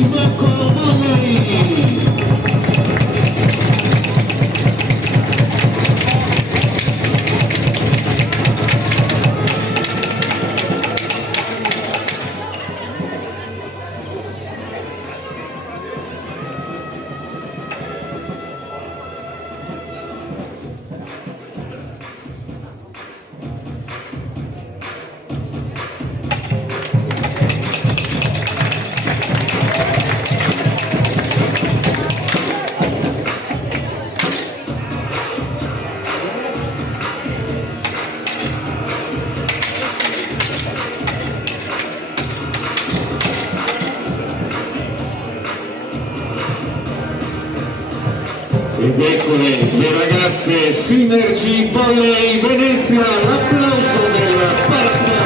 Immocco Volley. Ed eccole le ragazze Synergy Volley Venezia, l'applauso del Parasport.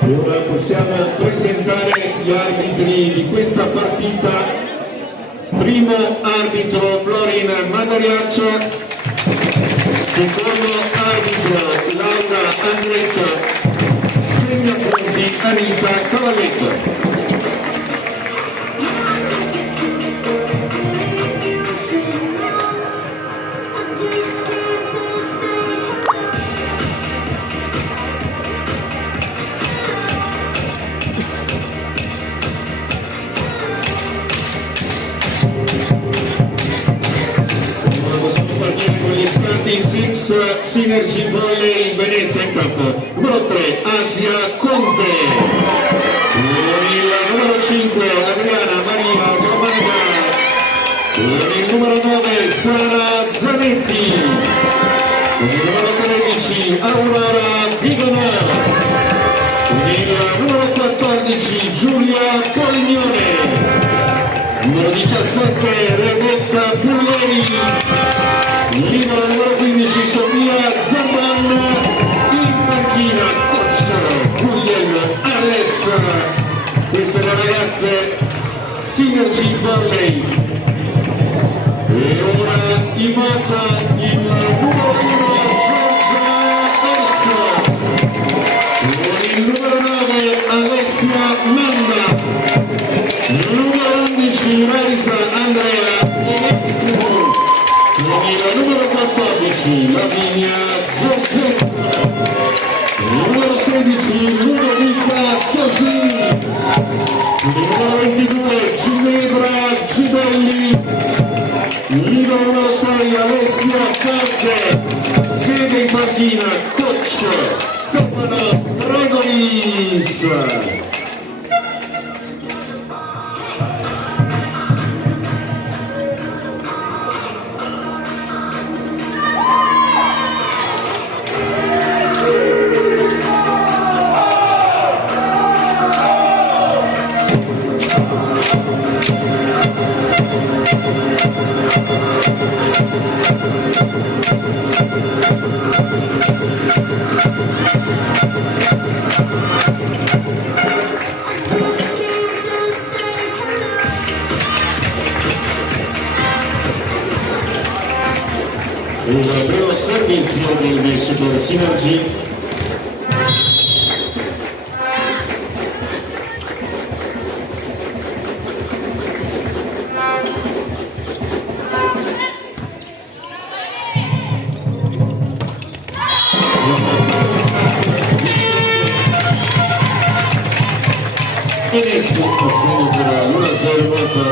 E ora possiamo presentare gli arbitri di questa partita. Primo arbitro Florin Magoriaccia. Secondo arbitro Laura Andretto, segnapunti Anita Cavalletto. Synergy Volley Venezia in campo. Numero 3 Asia Conte. Il numero 5 Adriana Maria Giovanna. Il numero 9 Sara Zanetti. Il numero 13 Aurora Vigonò. Il numero 14 Giulia Polignone. Numero 17 Rebecca Pulleri. Libero numero 15 Sofia Zamban, in panchina coach Guglielmo Arles. Queste le ragazze Synergy Volley. E ora in moto il numero 1 Giorgia Orso, il numero 9 Alessia Manda, il numero 11 Raisa Andrea Enescu. Il numero 14 Lavinia Zorzetta, il numero 16 Ludovica Tosin, il numero 22 Ginevra Gibelli, il numero 6 Alessia Falche, sede in panchina coach Stefano Gregoris. Il primo servizio del vincitore Synergy. Enescu assegno per l'1-0 volta.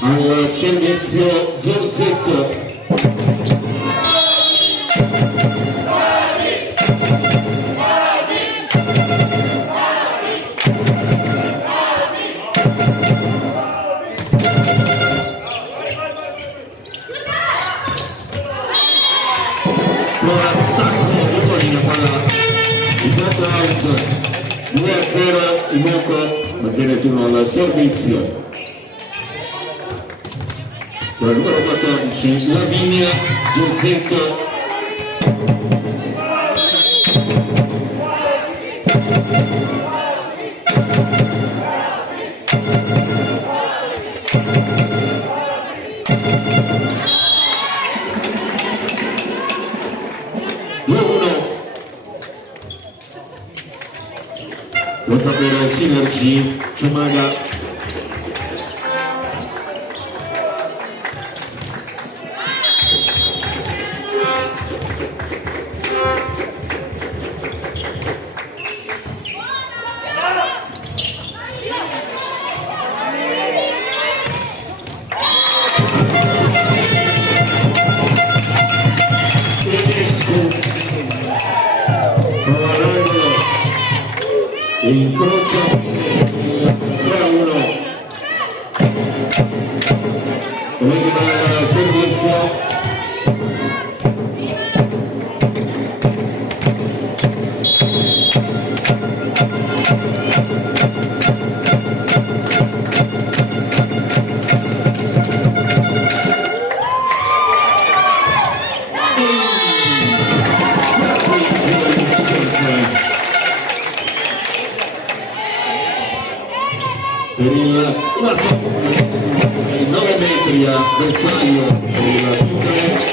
Al servizio Zorzetto. Out 2-0, il Moco mantiene il turno al servizio. Con il numero 14 Lavinia Zorzetto. lotta per Synergy, Ciamaga. Incrocia 3-1 venga il servizio per il 9 metri a bersaglio per il Pintere.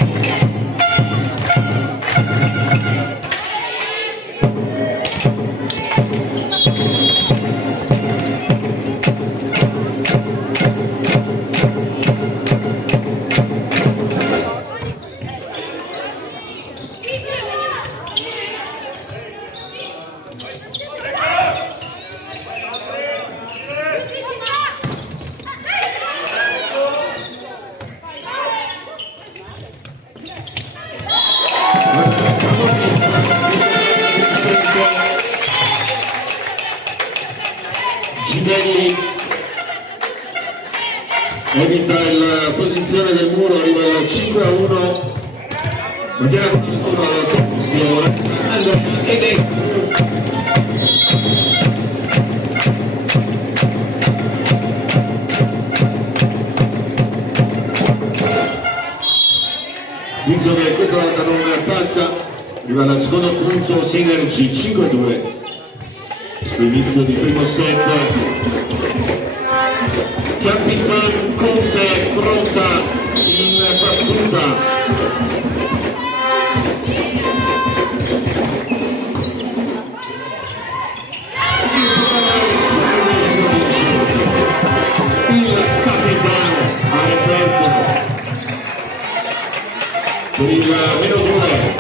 Gimelli evita la posizione del muro, arriva al 5-1, vediamo ancora la servizio e destro. Visto che questa volta non passa, arriva al secondo punto Synergy 5-2. Inizio di primo set. Capitan Conte pronta in battuta. Il capitano ha referto per il -2.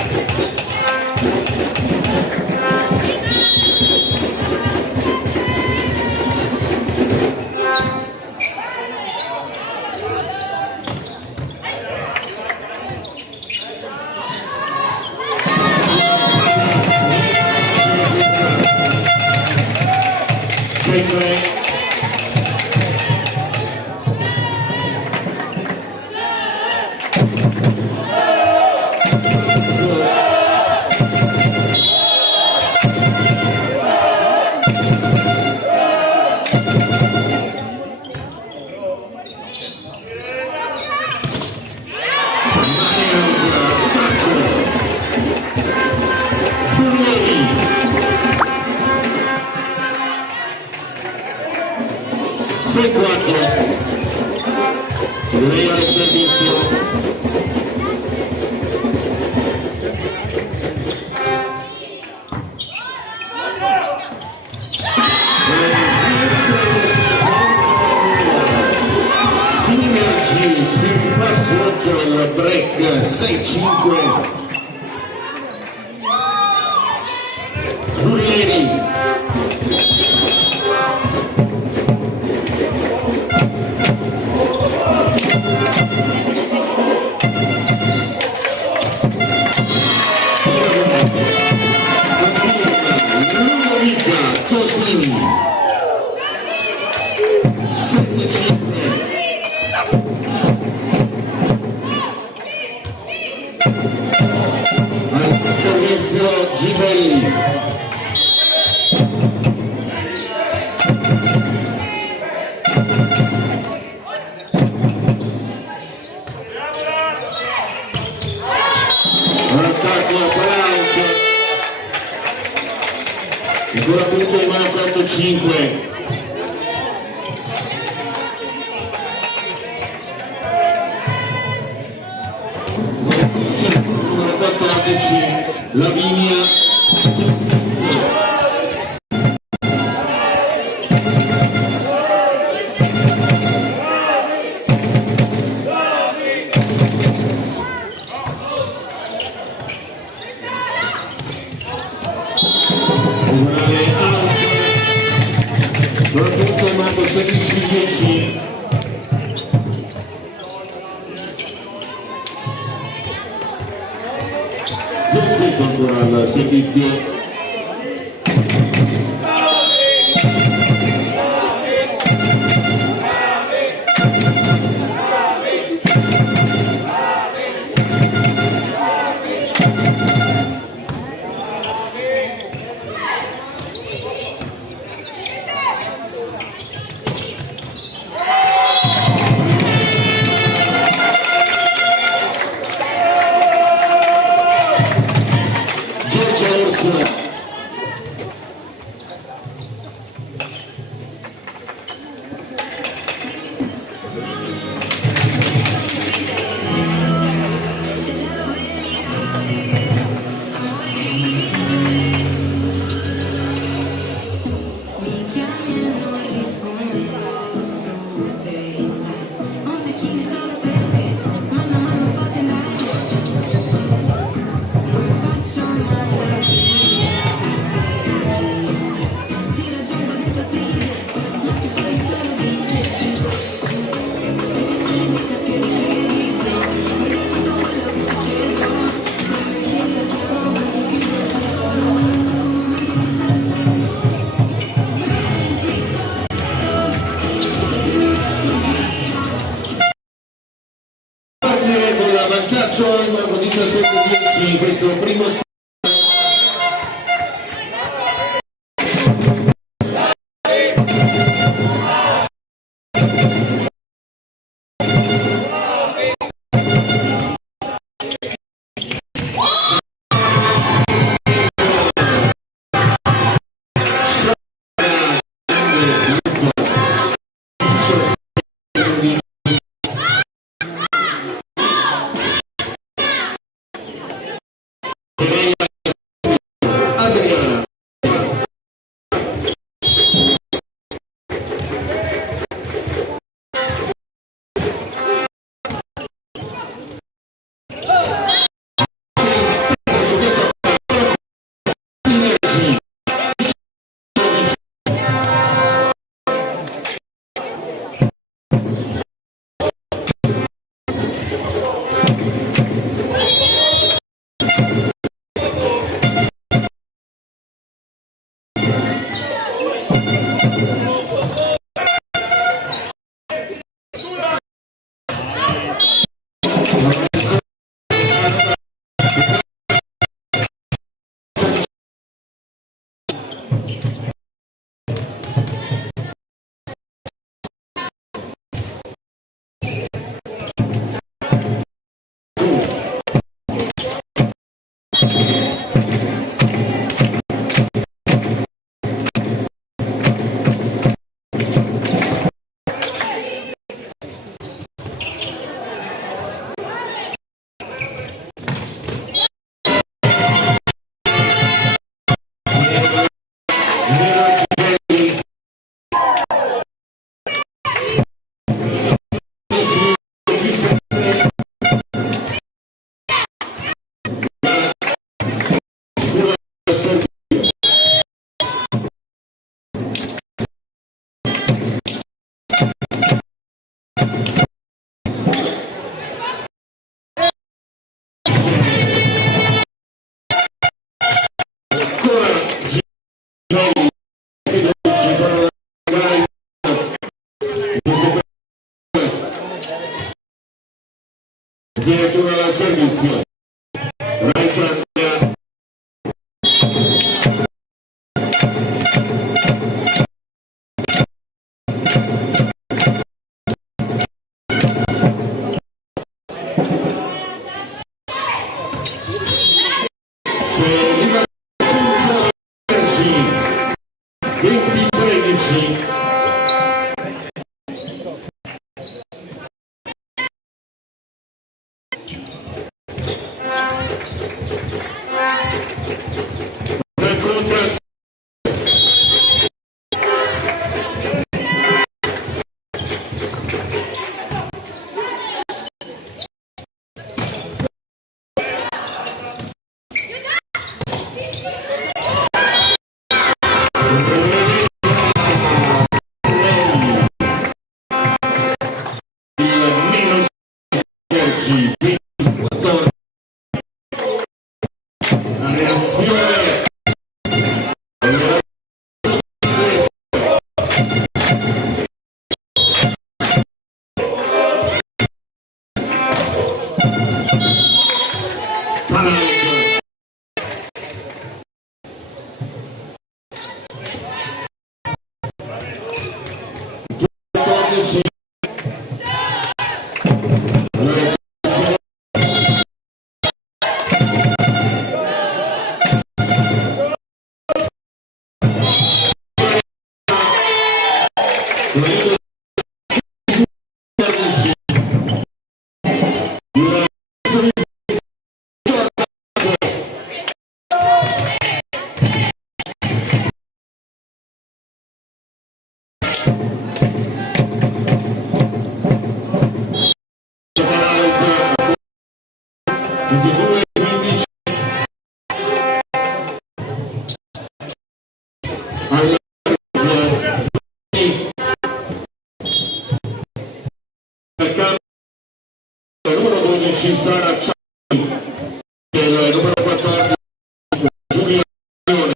Lei al servizio. Synergy si fa sotto il break 6-5. Burleri. Tosini 7-5. Al servizio Gimelli. Attacco applauso. Ancora punto in mano 4-5. Numero 14 Lavinia. Giuseppe ancora al servizio. Vantaggio numero 17-10 in questo primo direttore al servizio. campo il numero 12 Sara Ciacchi, il numero 14 Giulia Leone.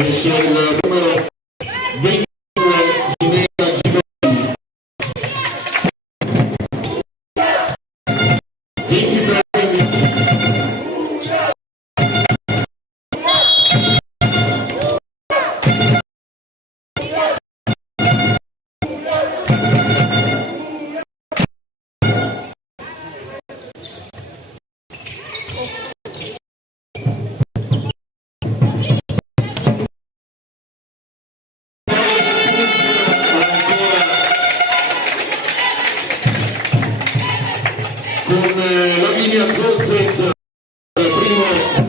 Esce il numero 22 Ginevra Ginelli, 23-15. Con Lavinia Zorzet, primo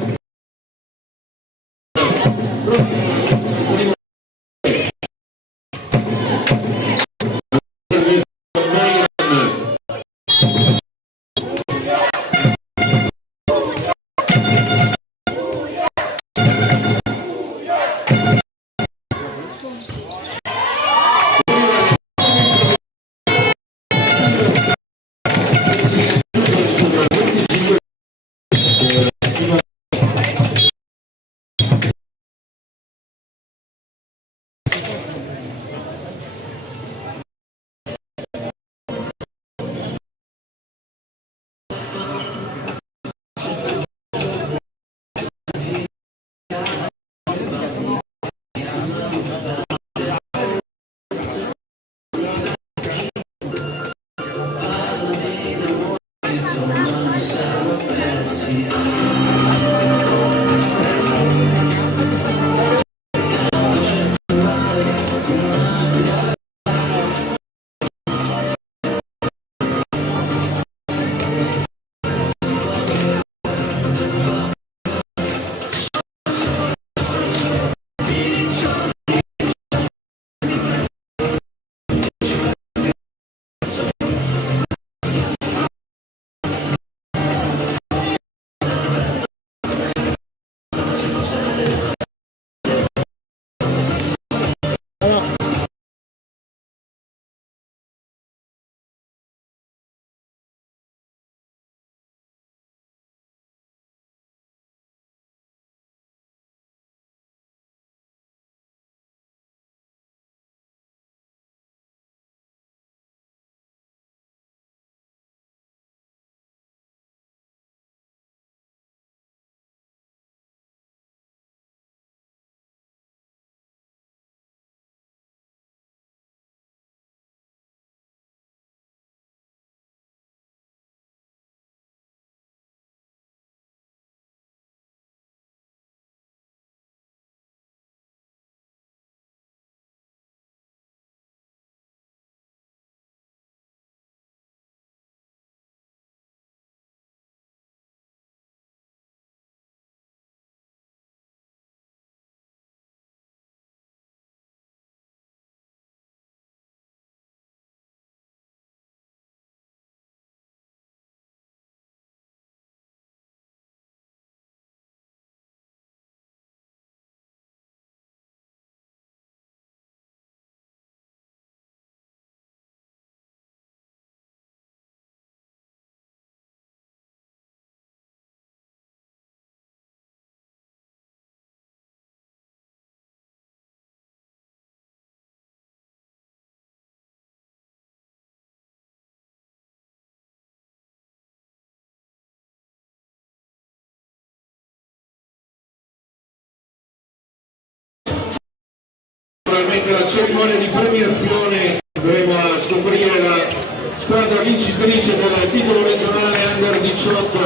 Naturalmente la cerimonia di premiazione andremo a scoprire la squadra vincitrice del titolo regionale Under 18.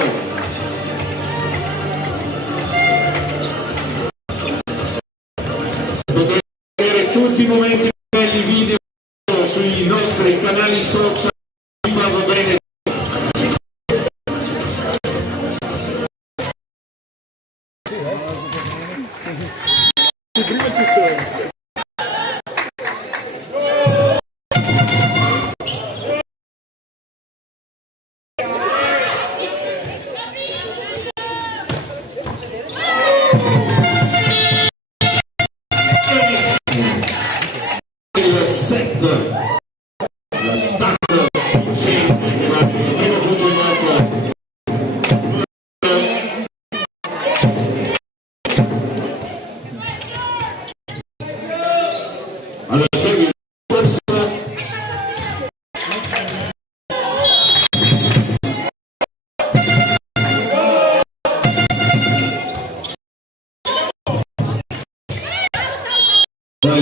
Potrete vedere tutti i momenti belli video sui nostri canali social.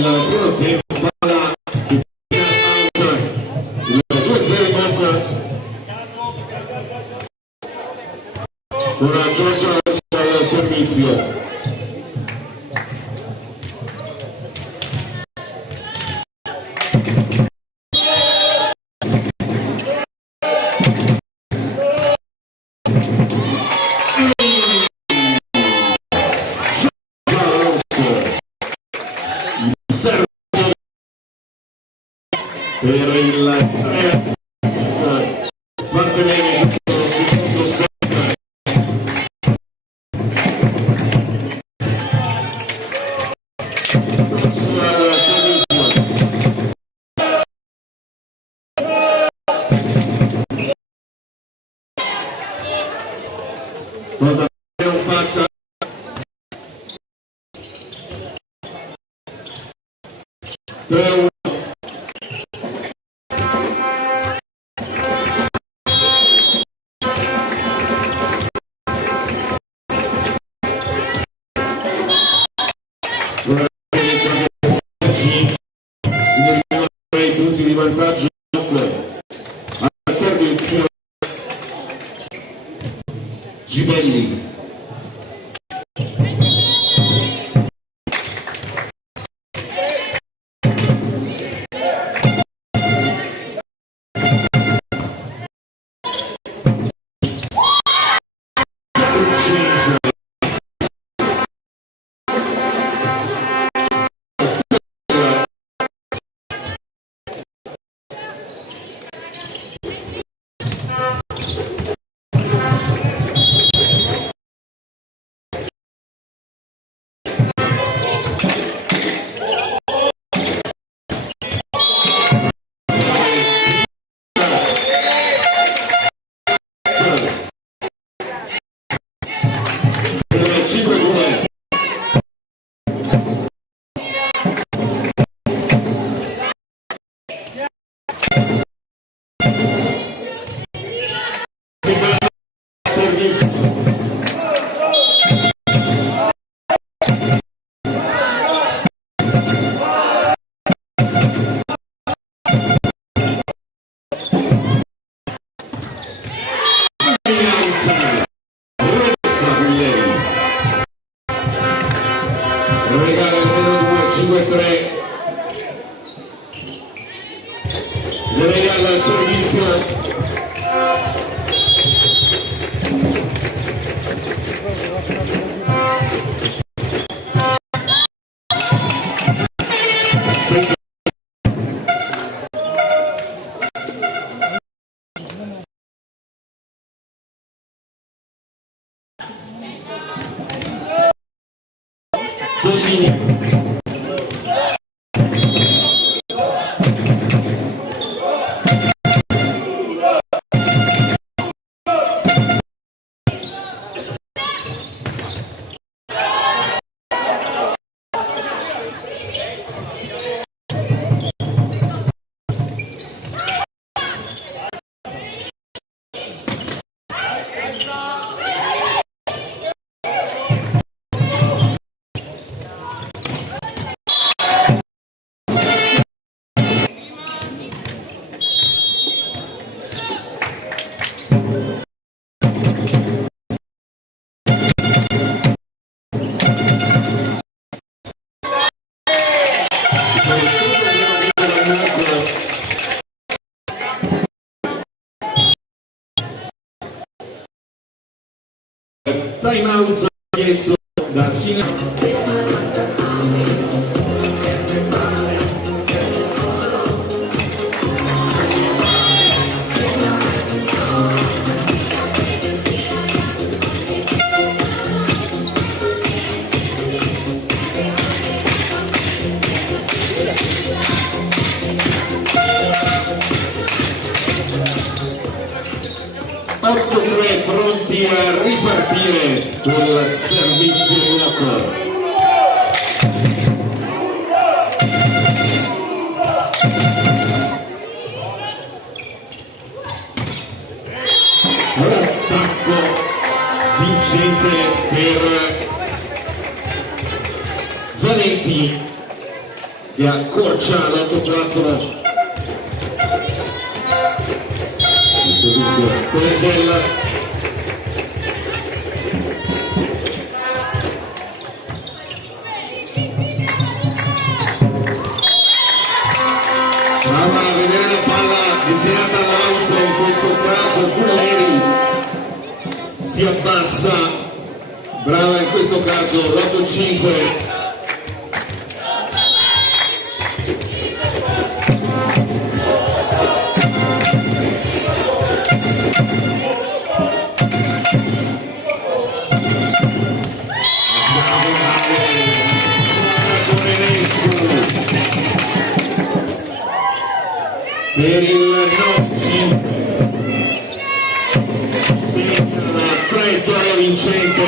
dal primo tempo, palla di il 2-0 in Bocca. Ora Giorgio al servizio. Per il 3 parte bene questo secondo set. Sul servizio non passa 3-1. I punti di vantaggio al servizio Gibelli. Regala il numero 2-5-3, le regala il servizio. Così. Time out chiesto da Sina. Pronti a ripartire col servizio blocco. Attacco vincente per Zanetti. che accorcia l'8-4. Il servizio Pesella. Brava a vedere la palla disegnata all'alto, in questo caso Bulleri si abbassa, brava in questo caso l'8-5. Per il 9-5 segna la traiettoria vincente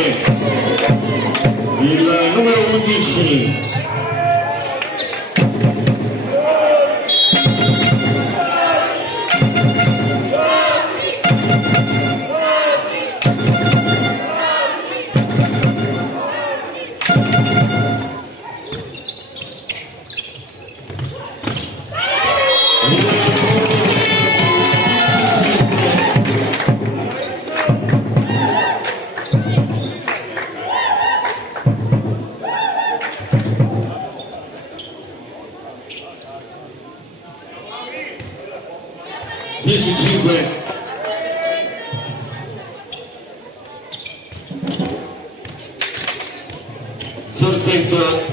il numero 11 10-5. Sorzetto.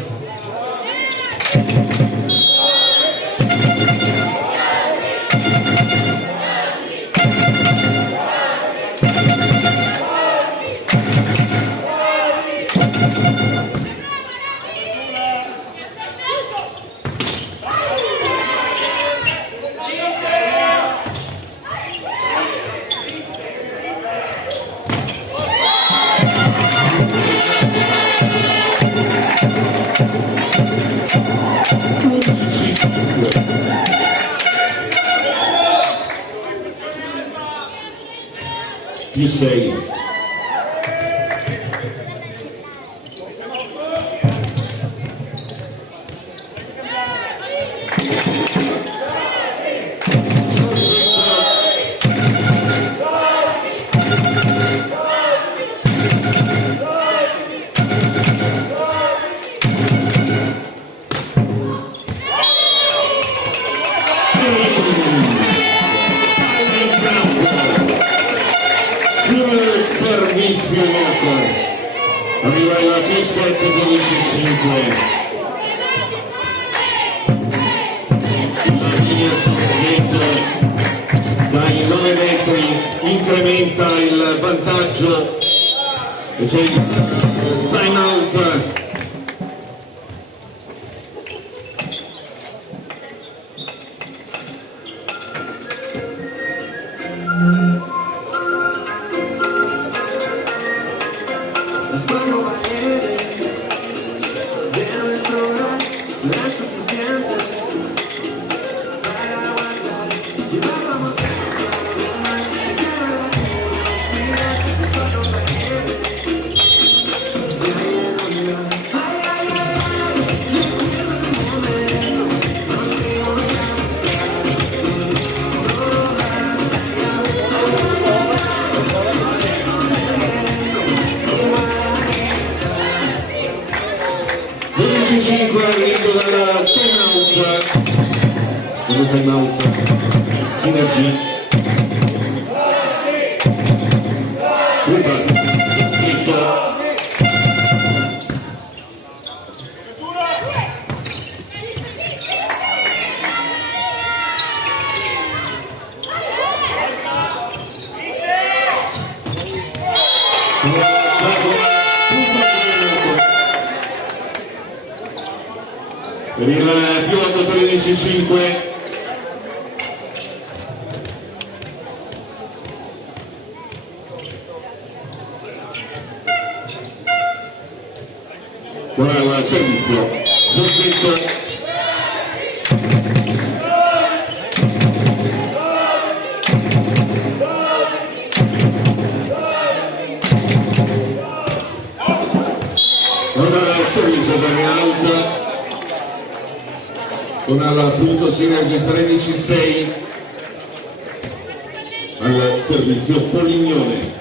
Più 6. Servizio arriva il più 7 12-5. La linea Zorzetto dai 9 metri incrementa il vantaggio e c'è il time out. Arrivo dalla time out Synergy per il più 8 13-5. Buona il servizio Zorzetto. Ora il servizio per out. con al punto si registra 13-6 al servizio Polignone.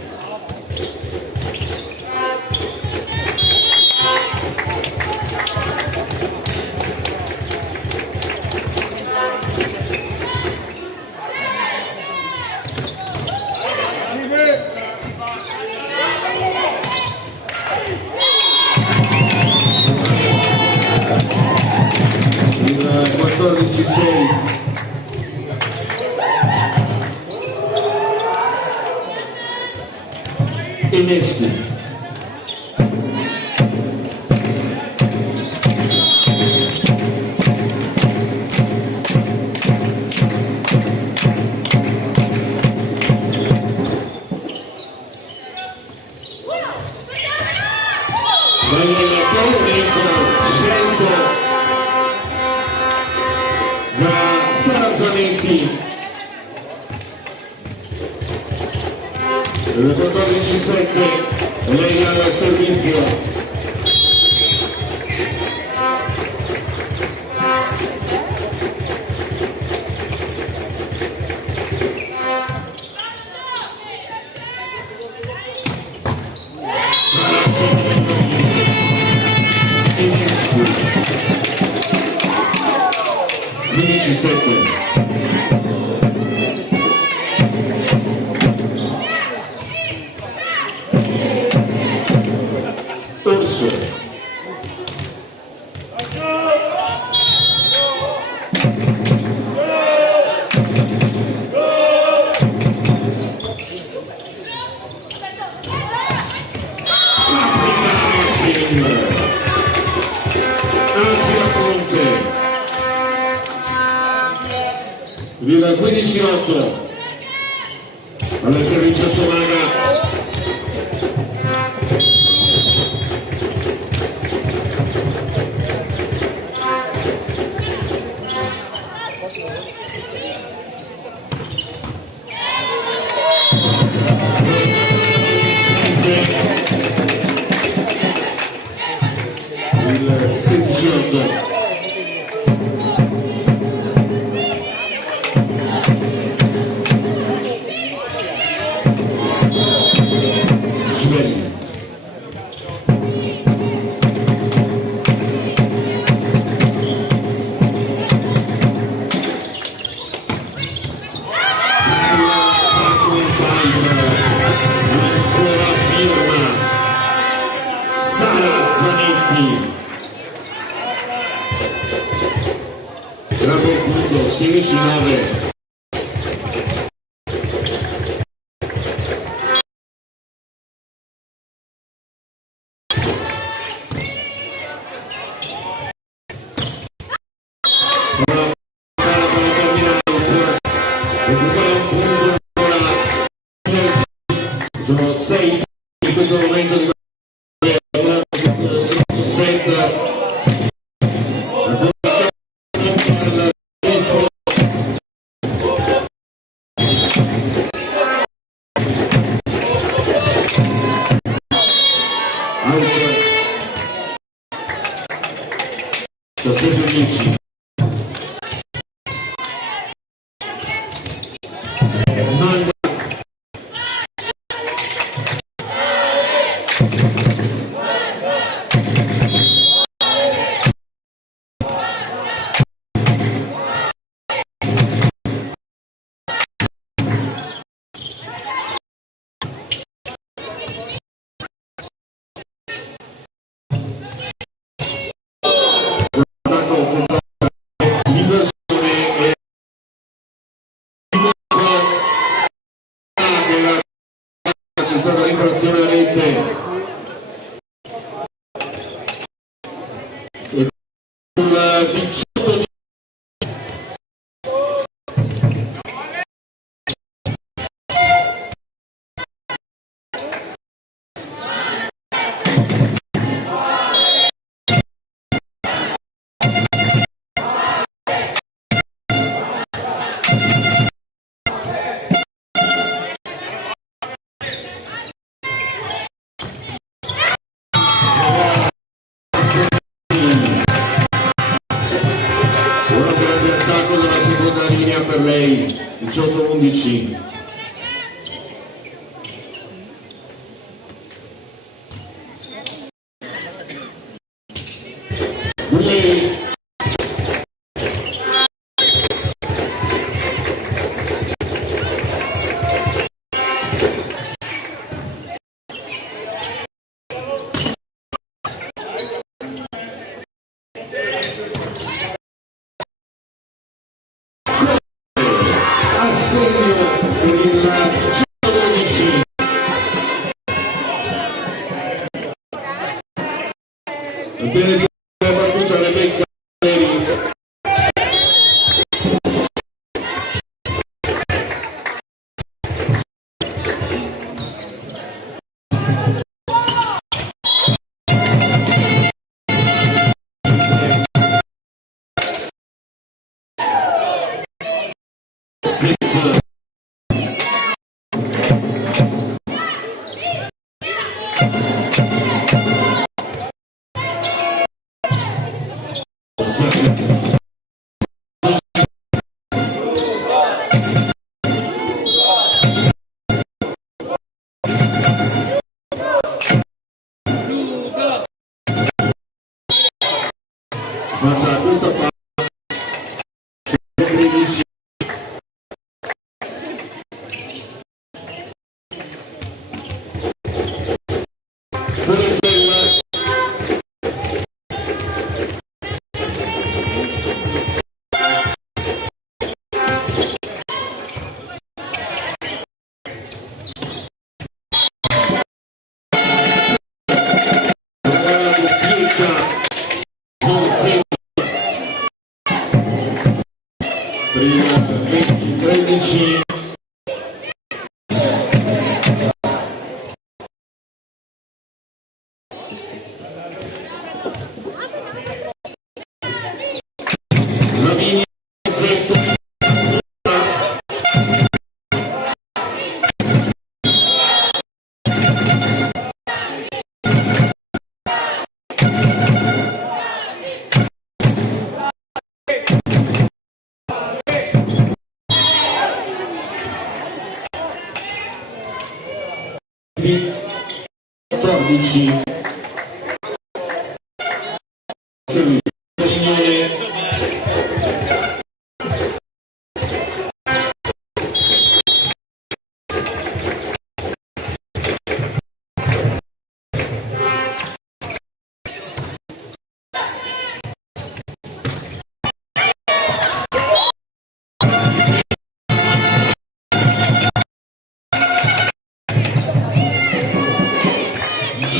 Il 14-6 Enescu. Scelto da Sara Zanetti. Il 14-7 lei al servizio. Enescu 15-7. Orso. Il 15-8 al servizio Ciolaga. Il 16-8 Sara Zanetti. Grande punto 16-9. Sono 6 in questo momento di da 7-10. C'è stata l'infrazione a rete sul 18 di Bulleri 18-11. Bulleri. Assegno per il 112. Bene, la battuta Rebecca Bulleri. Passa questa parte 13. Per il 20-13. Lavinia Zzetto. Di 14.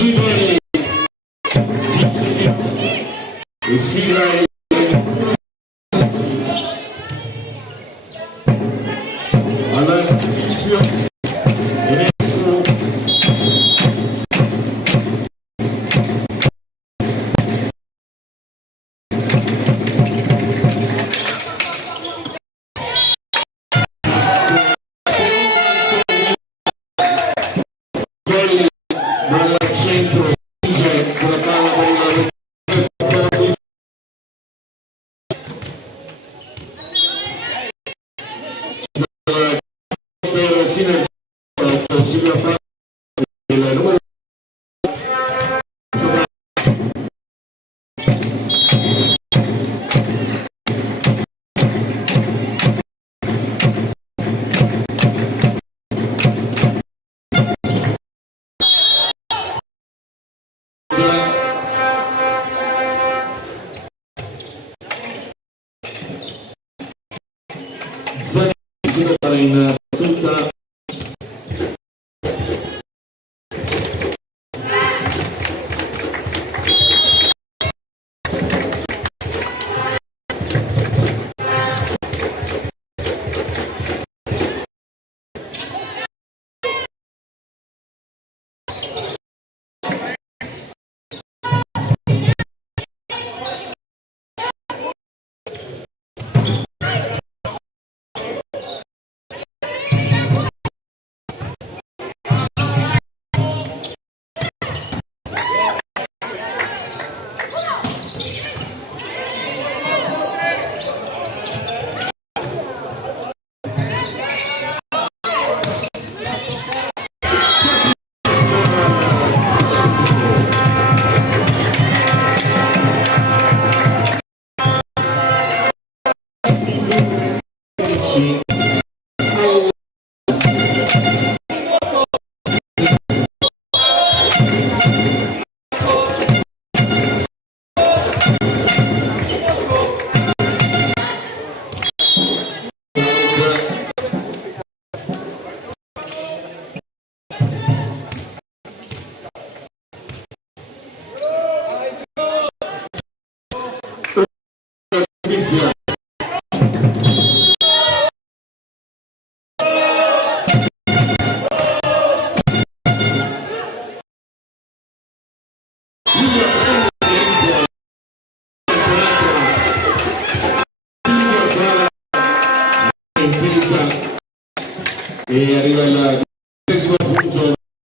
Givelli e Sira alla servizio dal centro spinge con la palla per Sinergia Silvia Fabio, il numero Zani si trova in battuta. e arriva il 10° punto,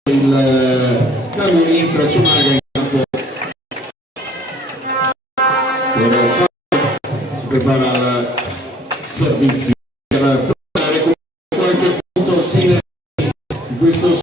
il cambio rientra Ciumaga in campo si prepara al servizio per tornare con qualche punto in questo set.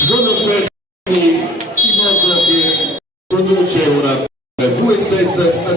Secondo set dimostra che conduce ora 2-7 a 0.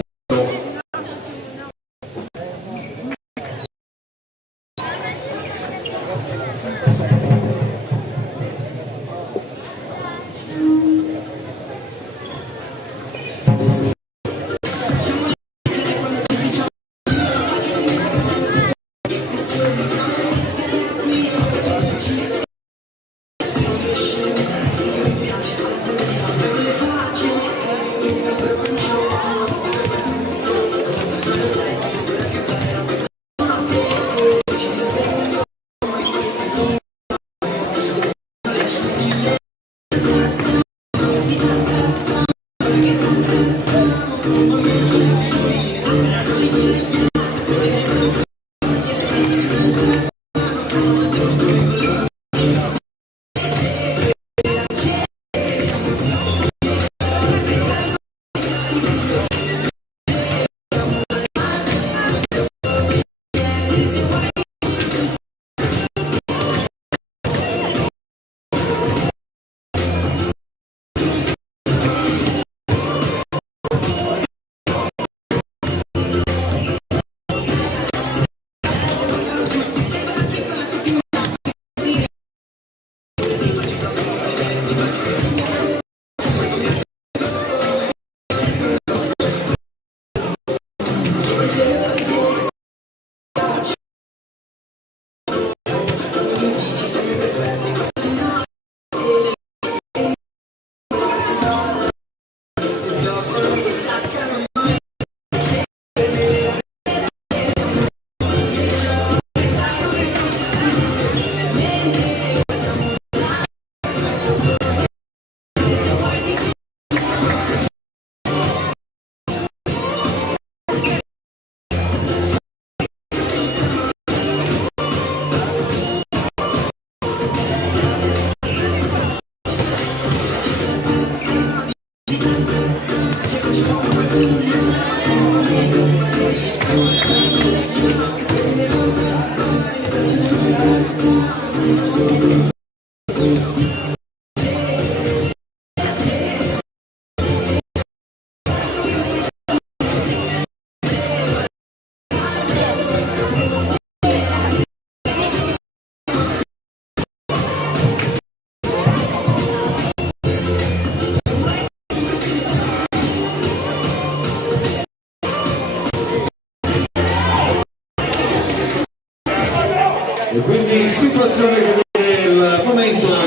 E quindi situazione che vede il momento da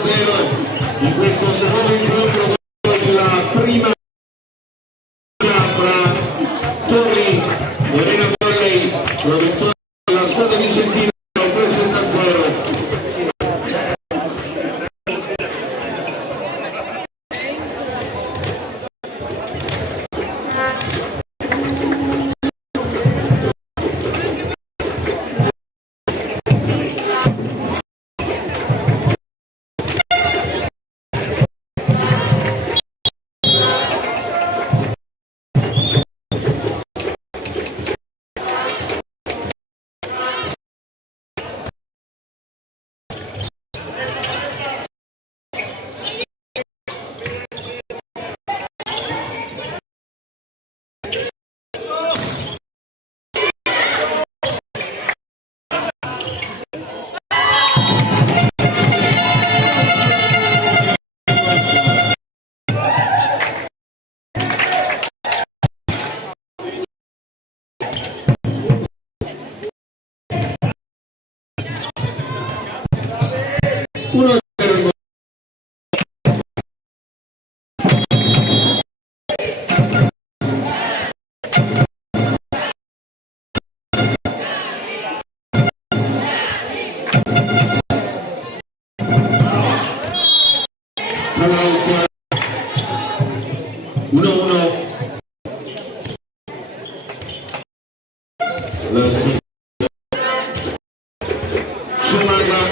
0 in questo secondo incontro, la prima fra Torri e Arena Volley, la vittoria della squadra vicentina. 1-0. All'altra 1-1. Schumacher.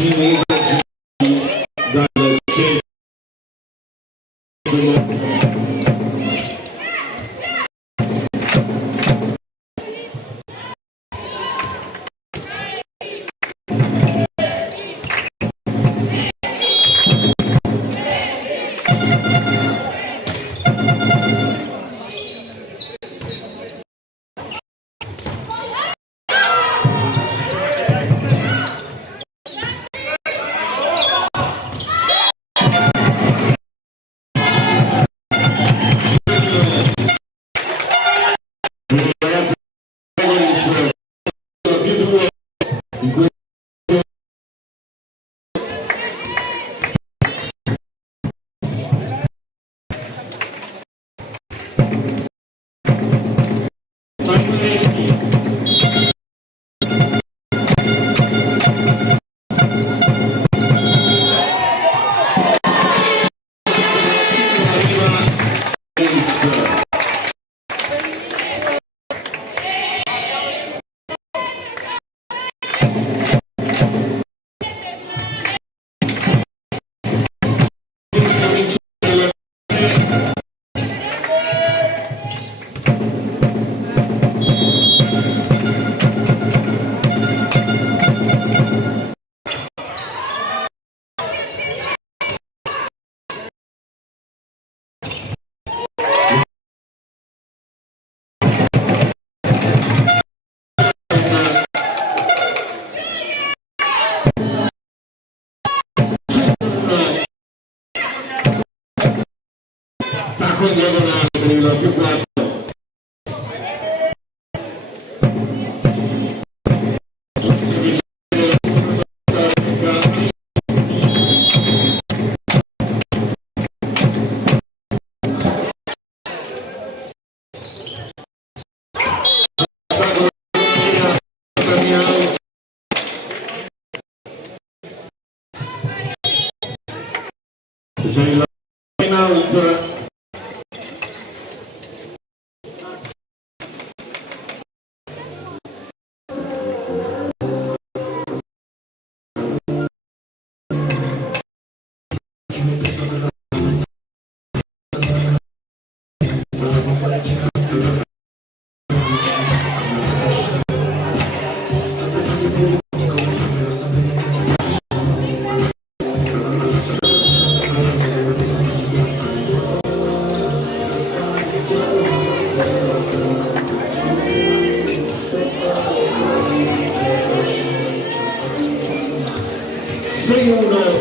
Jimmy dal centro. Ragazzi, più due in questo attacco in diagonale per il più 4. C'è il line out.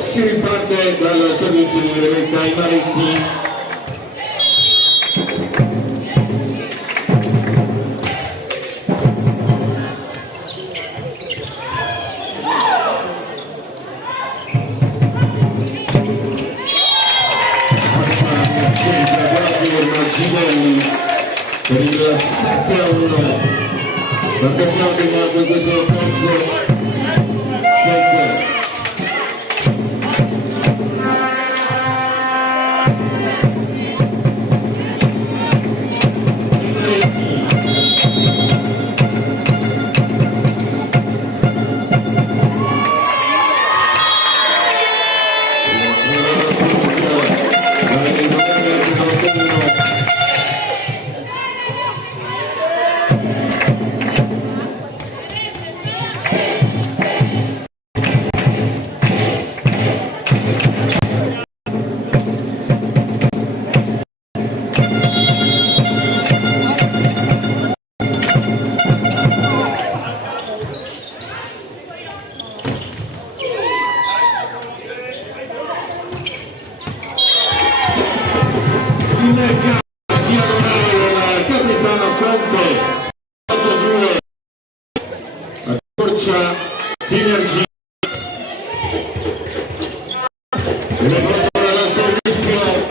Si riparte dal servizio di Rebecca Imaretti. Passati al centro, proprio Marginelli per il 7-1. Perché in questo pezzo 7. Boccia, Synergy, recupera il servizio.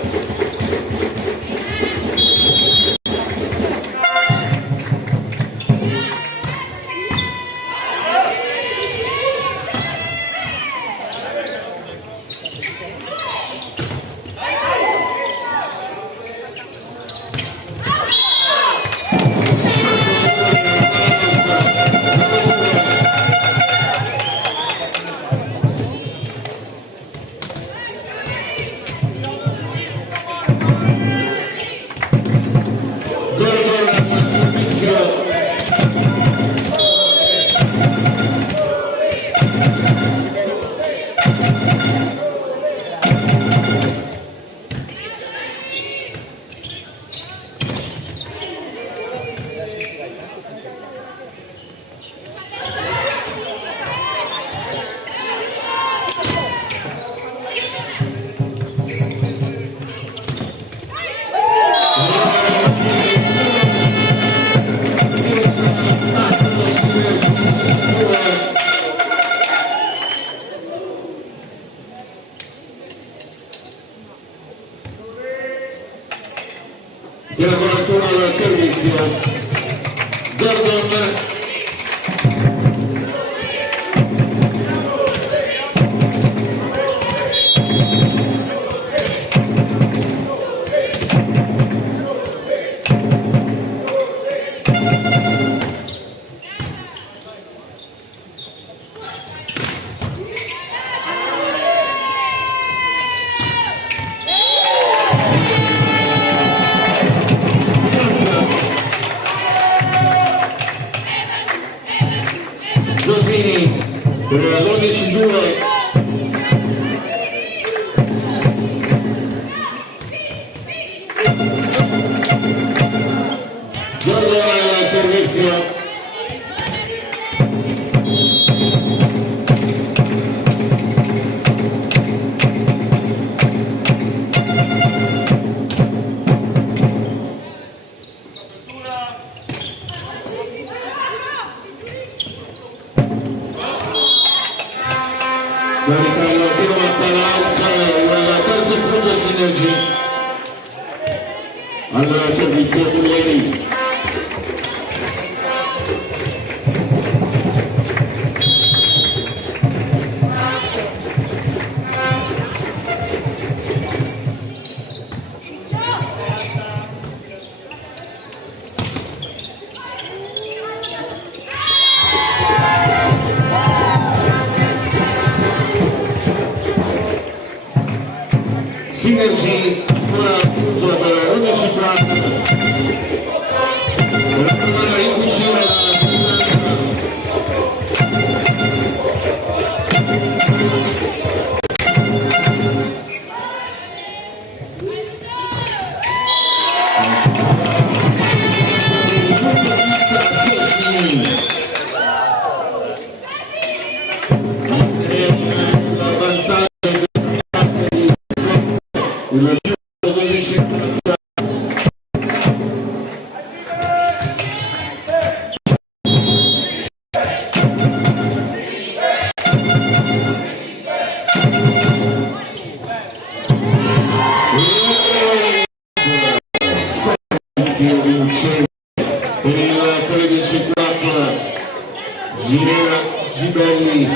Tira copertura al servizio, Gordon. Rosini per l'11-2. Giordano al servizio. Carica tiro la palla al terzo punto Synergy al servizio Puglieri. Synergy, ancora punto per 11-4 per provare a ricucire la per il 13-4 Ginevra Gibelli.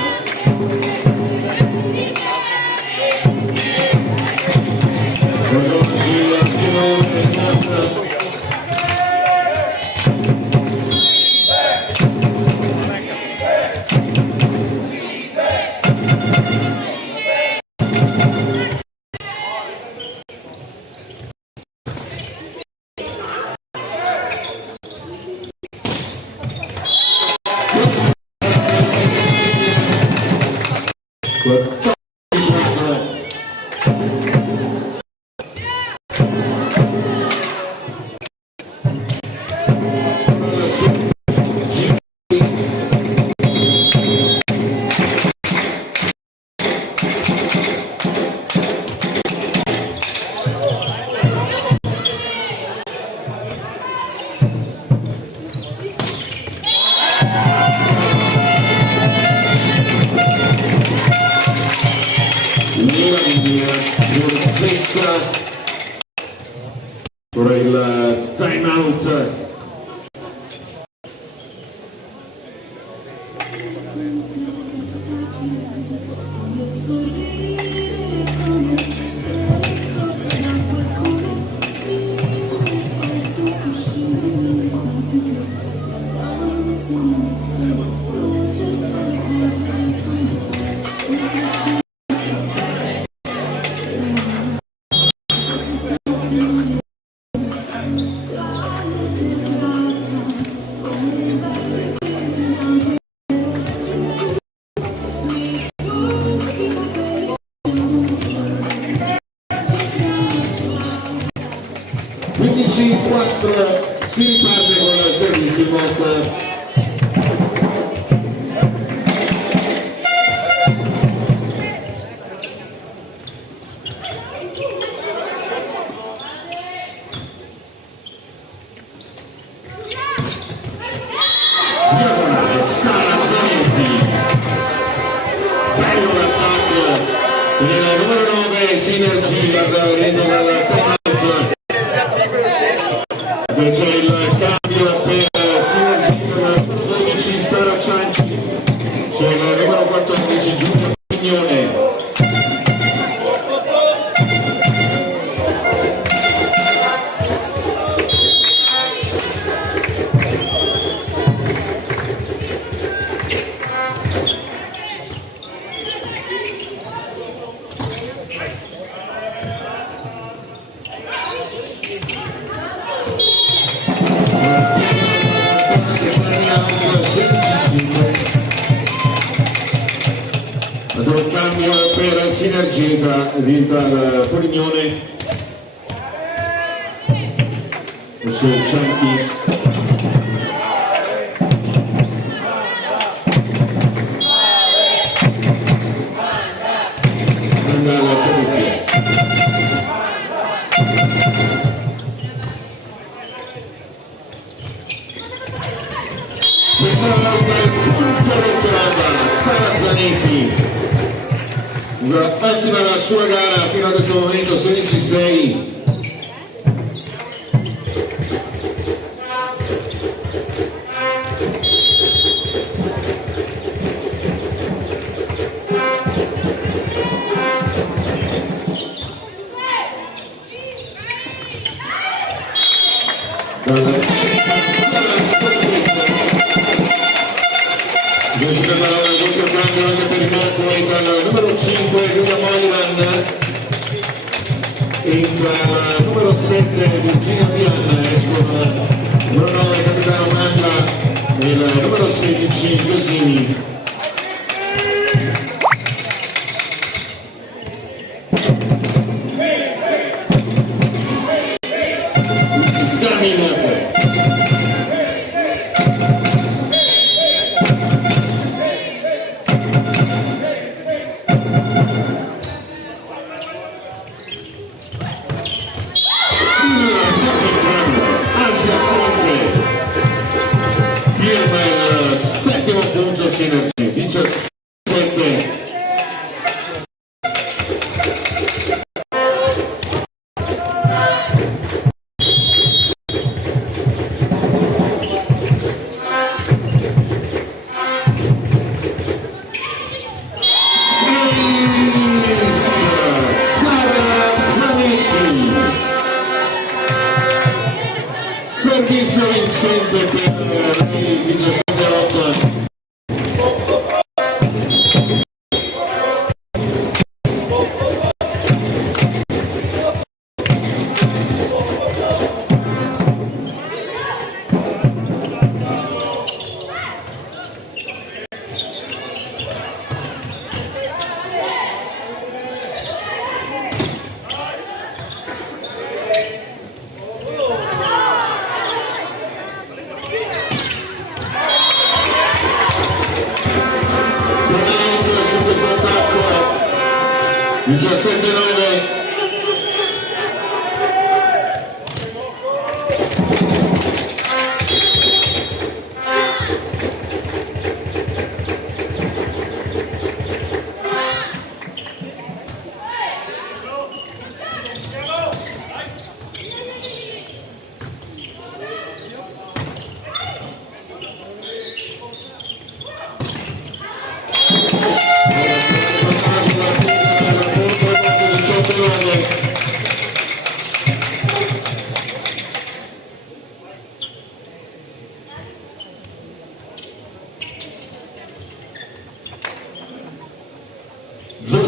ora il time out. Si riparte con il servizio molto. Bello l'attacco il numero 9 Synergy arriva dal time-out. C'è il cambio per Synergy numero 12 Sara Cianchi, c'è il numero 14 Giulia Pignone. Il cambio per Synergy rientra il Polignone, c'è Cianchi, manda la soluzione. Questa volta il punto ritrova Sara Zanetti. Ottima la sua gara fino a questo momento, 16-6. Invece per la doppio cambio anche per il Marco dal numero 5 Luca Moiran, entra il numero 7 Virginia Pian, escono il numero 9 Capitano Manda e il numero 16 Giosini. Synergy 17. Servizio vincente per il 17-8. Su questo attacco 17-9.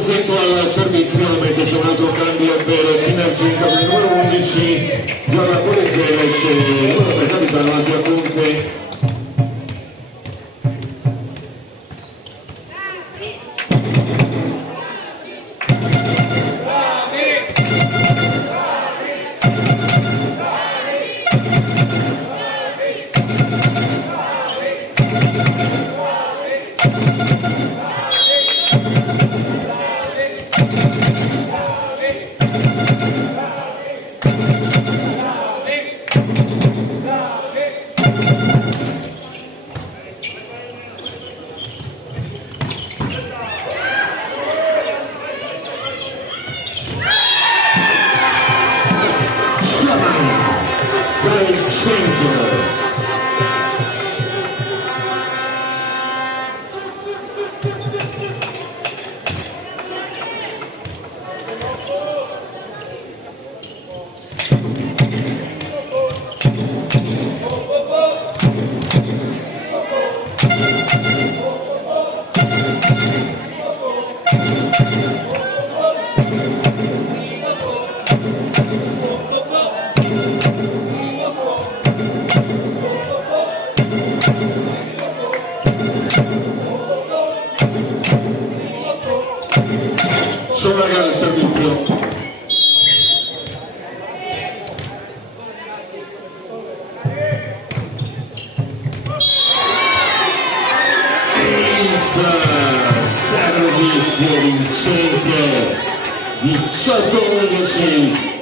Pozzetto al servizio, mentre c'è un altro cambio per Sinergica con il numero 11, Giovanna Polizia esce il numero per capitano Asia Conte. Sono al servizio. Servizio vincente 18-11.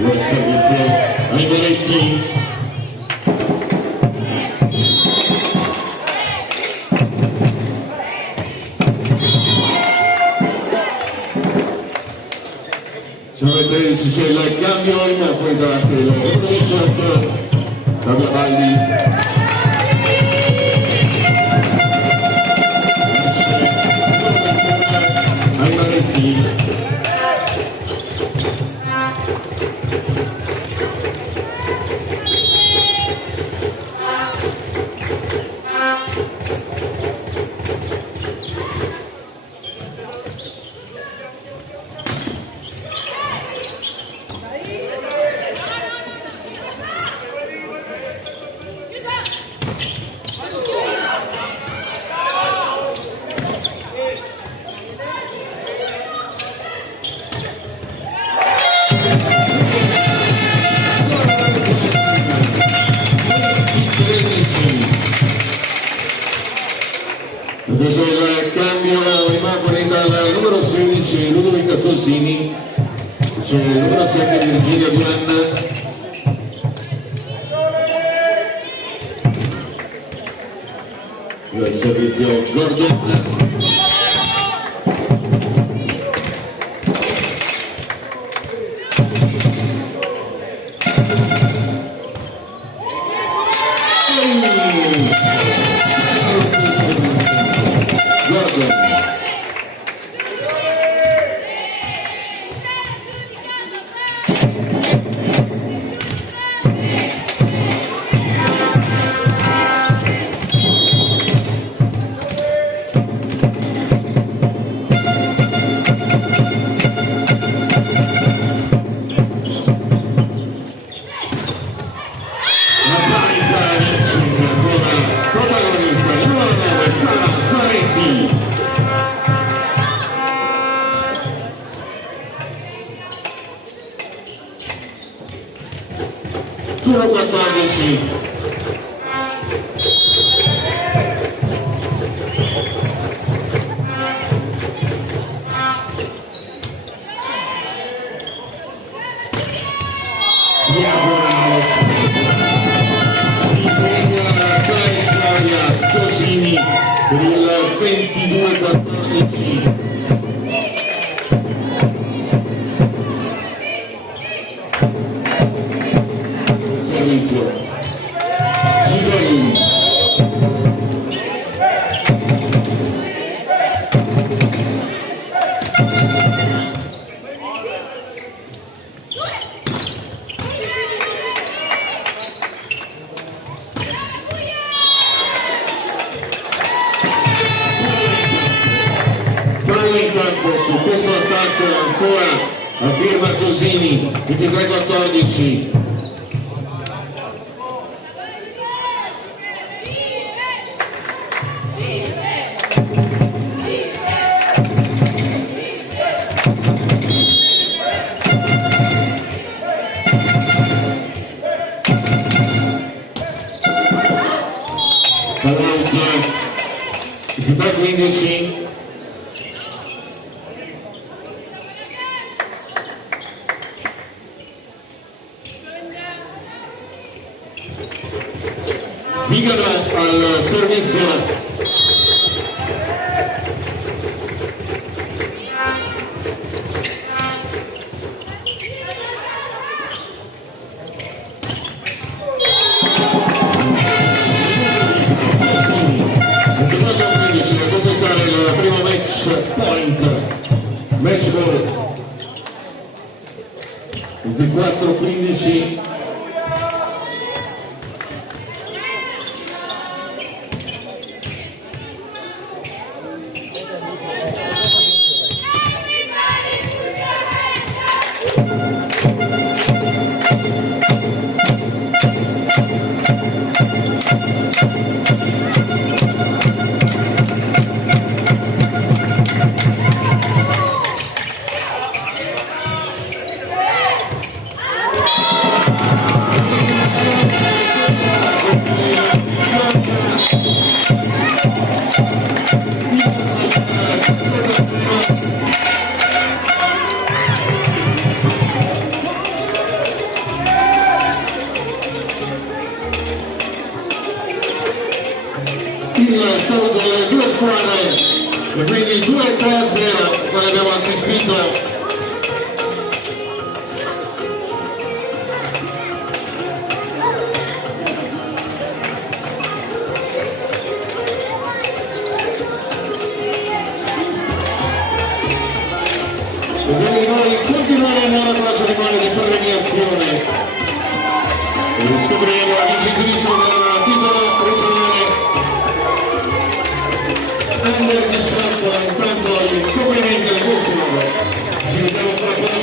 Buon servizio ai Moretti. Sono le 13, c'è il cambio in poi anche il numero 18, Fabio Baldi. Ai Moretti. Questo è il cambio Immacolata dal numero 16 Ludovica Tosini, c'è il numero 7 Virginia Bianna, il servizio Gordon. Diagonales disegna Claudia Tosini per il 22-14. Servizio Gigliorini. Su questo attacco ancora a firma Tosini, 23-14. Out 23-15. Vigano al servizio. A conquistare il primo match point, match ball 24-15. Il saluto delle due squadre e quindi 2-3-0 come abbiamo assistito. E quindi noi continueremo ora con la cerimonia di premiazione e scopriremo la vincitrice del titolo regionale Under 18. Intanto i complimenti alle due squadre, ci vediamo fra poco.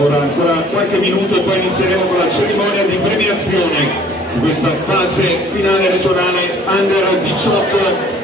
Ora ancora qualche minuto e poi inizieremo con la cerimonia di premiazione di questa fase finale regionale Under 18.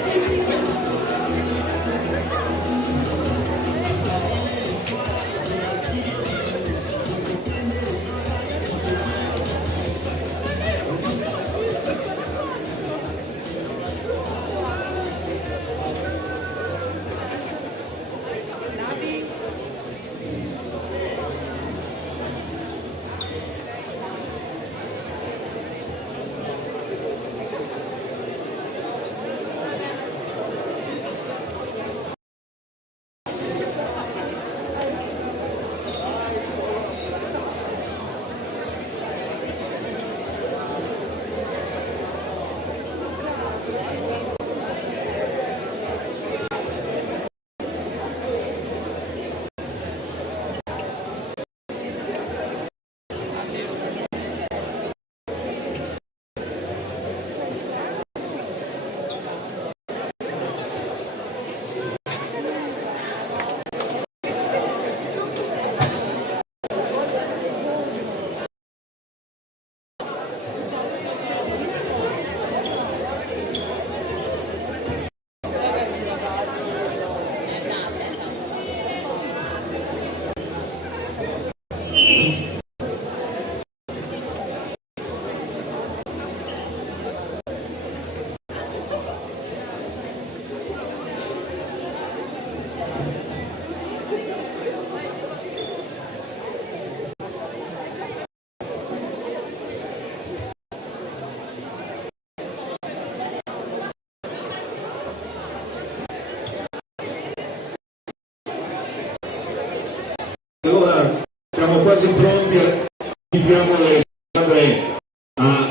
Allora siamo quasi pronti, invitiamo le squadre a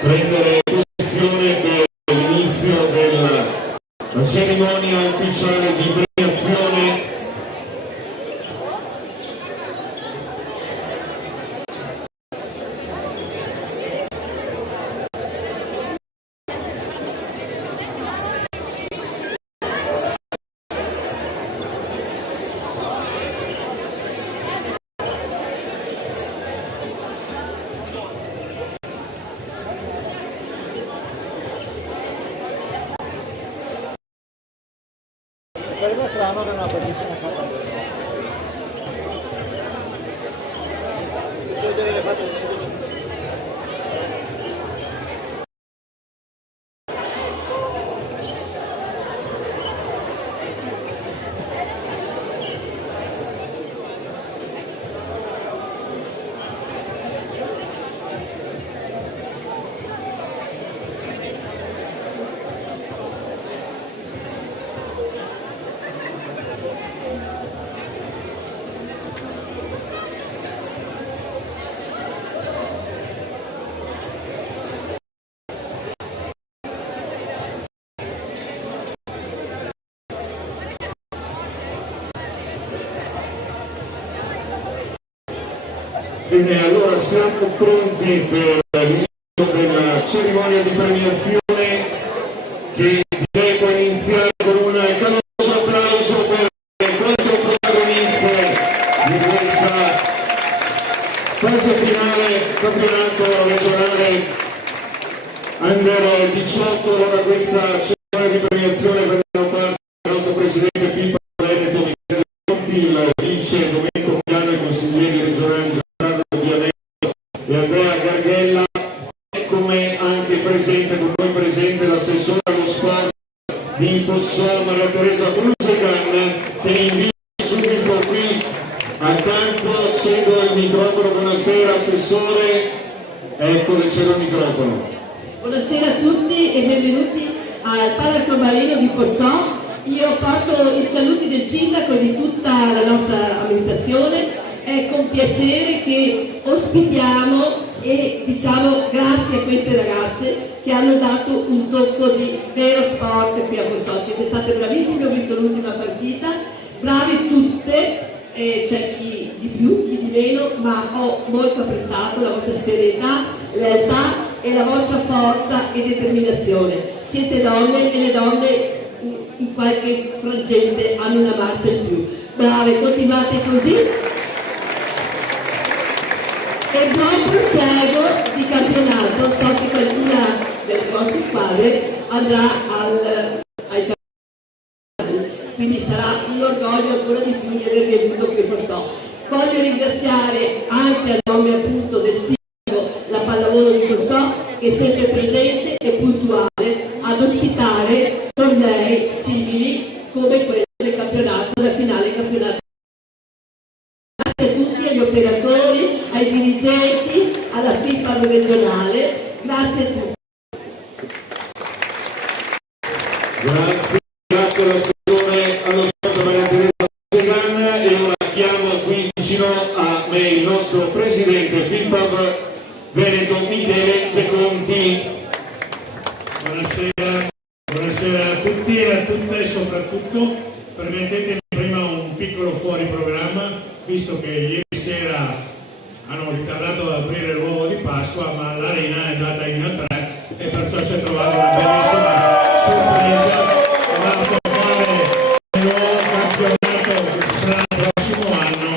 prendere posizione per l'inizio della cerimonia ufficiale di premiazione. Per strano che non ha bellissima fatta deve fatto Bene, allora siamo pronti per l'inizio della cerimonia di premiazione che direi può iniziare con un caloroso applauso per le 4 protagoniste di questa fase finale campionato regionale Under 18. Allora questa cerimonia di premiazione prendono parte il nostro presidente Filippo Veneto, Michele Conti, il vice Domenico Milano, i consiglieri regionali e Andrea Garghella, come anche presente con noi l'assessore allo sport di Infosol Maria Teresa Brusegan, che invito subito qui accanto. Cedo il microfono. Buonasera assessore, ecco le cedo il microfono. Buonasera a tutti e benvenuti al Palarcobaleno di Fossò. Io porto i saluti del sindaco e di tutta la nostra amministrazione. È con piacere che ospitiamo e diciamo grazie a queste ragazze che hanno dato un tocco di vero sport qui a Fossò. Siete state bravissime, ho visto l'ultima partita, bravi tutte, c'è chi di più, chi di meno, ma ho molto apprezzato la vostra serietà, lealtà e la vostra forza e determinazione. Siete donne e le donne in qualche frangente hanno una marcia in più. Brave, continuate così. E buon proseguo di campionato. So che qualcuna delle vostre squadre andrà ai campionati, quindi sarà un orgoglio ancora di più di avervi avuto qui a Fossò. Voglio ringraziare anche a nome appunto del sindaco la pallavolo di Fossò, che è sempre presente e puntuale ad ospitare tornei simili come quello del campionato, della finale campionato. Grazie a tutti, agli operatori, ai dirigenti, alla FIPAB regionale, grazie a tutti. Grazie all'assessore allo sport Maria Teresa Brusegan. E ora chiamo qui vicino a me il nostro presidente FIPAB Veneto Michele De Conti. Buonasera a tutti e a tutte, e soprattutto permettetemi prima un piccolo fuori programma, visto che ieri sera hanno ritardato ad aprire l'uovo di Pasqua, ma l'arena è andata in A3 e perciò si è trovata una bellissima sorpresa. Vado a fare il nuovo campionato che ci sarà il prossimo anno,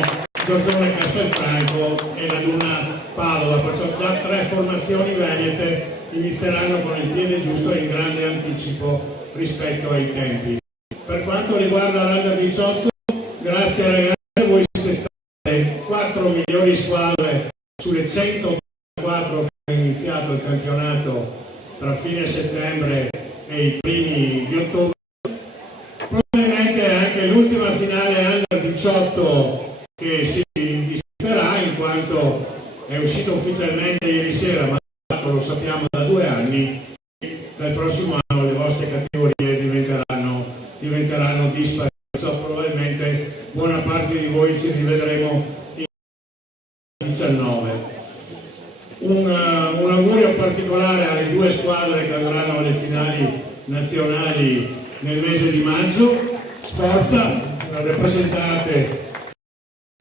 Giorgione Castelfranco e la Duna Padova, perciò già 3 formazioni venete inizieranno con il piede giusto e in grande anticipo rispetto ai tempi. Per quanto riguarda l'Under 18, grazie ragazzi, voi siete state 4 migliori squadre sulle 104 che hanno iniziato il campionato tra fine settembre e i primi di ottobre. Probabilmente anche l'ultima finale Under 18 che si disputerà, in quanto è uscito ufficialmente ieri sera, ma lo sappiamo da 2 anni, dal prossimo anno le vostre categorie diventeranno dispari, probabilmente buona parte di voi ci rivedremo in 19. Un augurio particolare alle due squadre che andranno alle finali nazionali nel mese di maggio. Forza, rappresentate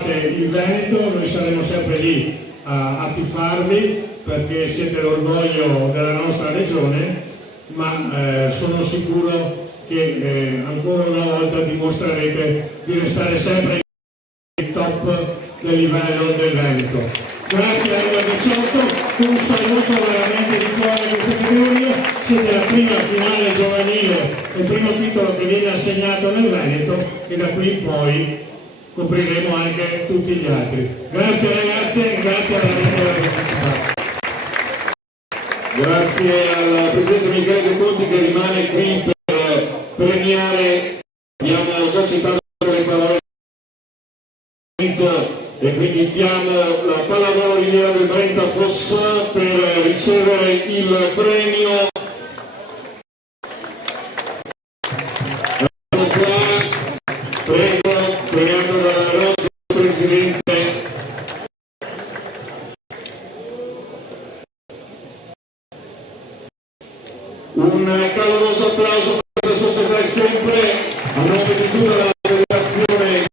il Veneto, noi saremo sempre lì a tifarvi perché siete l'orgoglio della nostra regione, ma sono sicuro che ancora una volta dimostrerete di restare sempre il top del livello del Veneto. Grazie alla 18, un saluto veramente di cuore a questa categoria, siete la prima finale giovanile, il primo titolo che viene assegnato nel Veneto e da qui in poi copriremo anche tutti gli altri. Grazie ragazze, grazie veramente per aver partecipato. Grazie al Presidente Michele De Conti che rimane qui per premiare, abbiamo già citato le parole e quindi diamo la pallavolo Riviera del Brenta Fossà per ricevere il premio. Ecco qua, prego, premiato dalla nostra Presidente. Un caloroso applauso per questa società e sempre a nome di tutta la federazione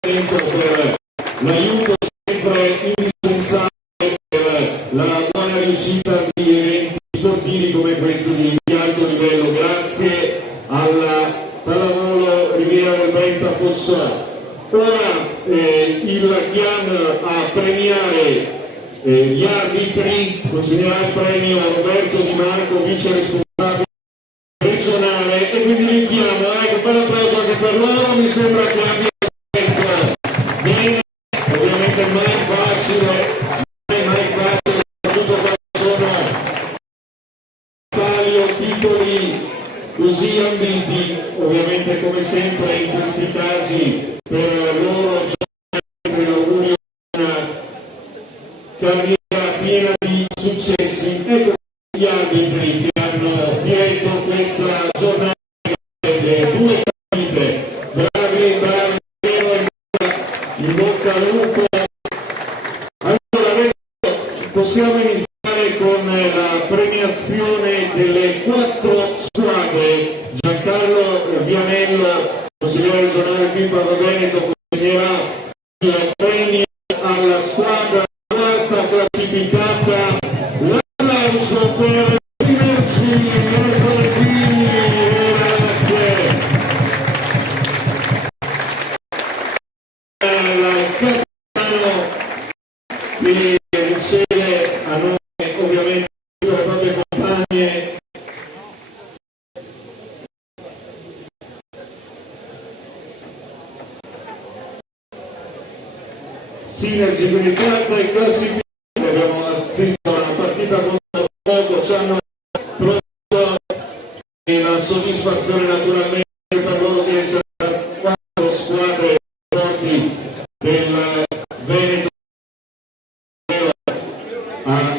per l'aiuto sempre indispensabile per la buona riuscita di eventi sportivi come questo di alto livello. Grazie alla pallavolo Riviera del Brenta Fossà. Ora il chiama a premiare gli arbitri, consegnerà il premio a Roberto Di Marco, vice responsabile regionale, e quindi li chiamo, ecco, un bel applauso anche per loro. Mi sembra che abbia bene, ovviamente mai facile, soprattutto quando sono tali o titoli così ambiti, ovviamente come sempre in questi casi per loro l'augurio una carriera piena di successi. Ecco gli arbitri che hanno diretto questa giornata, le due partite, bravi, in bocca al lupo. Allora adesso possiamo iniziare con la premiazione delle 4 squadre. Giancarlo Vianello, consigliere regionale Pimparo Veneto, consegnerà il premio alla squadra quarta classificata. L'applauso per Sinergi, grazie. Il capitano che riceve a nome ovviamente tutte le proprie compagne Sinergi, quindi quarta e classificata. Abbiamo assistito a una partita contro poco, ci hanno prodotto e la soddisfazione naturalmente per loro di essere 4 squadre forti del Veneto. A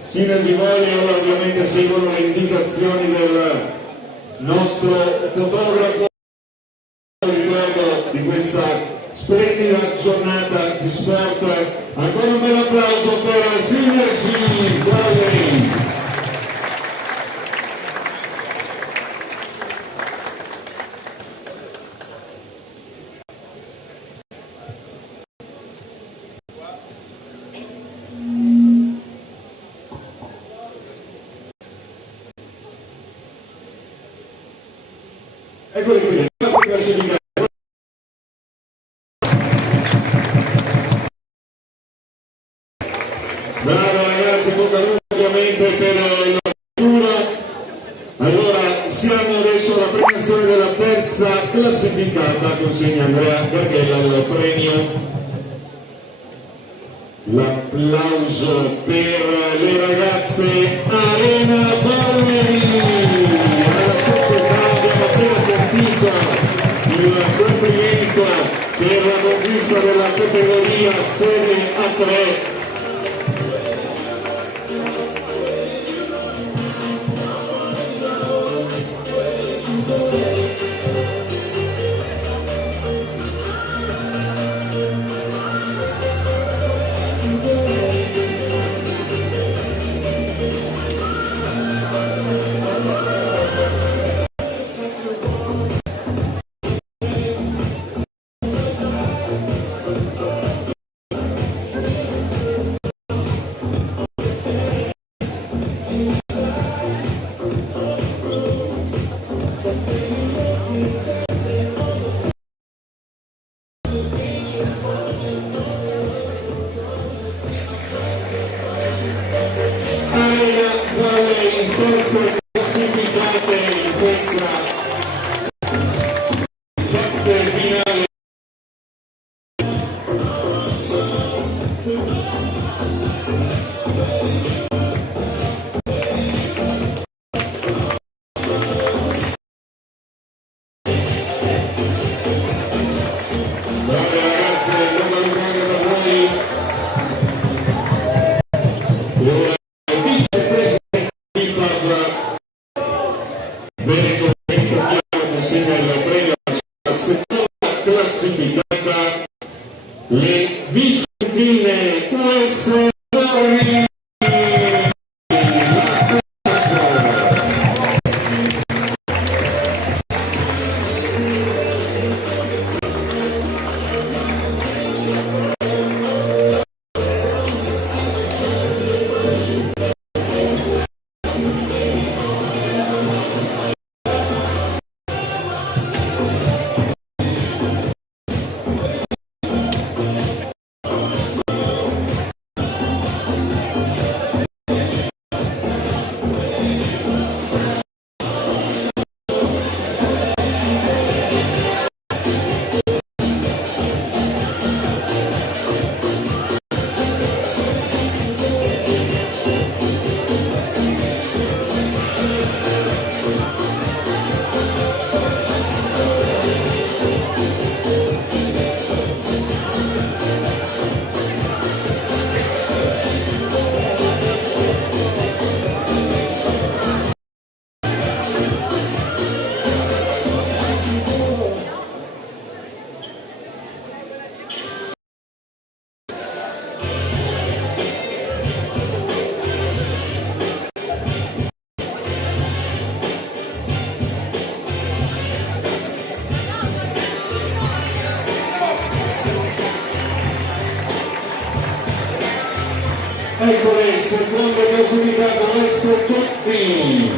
Sinergi Volley ora ovviamente seguono le indicazioni del nostro fotografo. Ricordo di questa splendida giornata di sport. Ancora un bel applauso per Sinergi Volley. Eccoli qui, classificati. Bravo ragazzi, bocca al lupo ovviamente per la cultura. Allora siamo adesso alla premiazione della terza classificata, consegna Andrea Garghella il premio. L'applauso per le ragazze Arena Volley. Alla società abbiamo appena sentito il complimento per la conquista della categoria Serie A3. Veneto Piano consegna il premio alla seconda classificata, le vicentine US Torri. Eccole, seconda classificata S Tutti.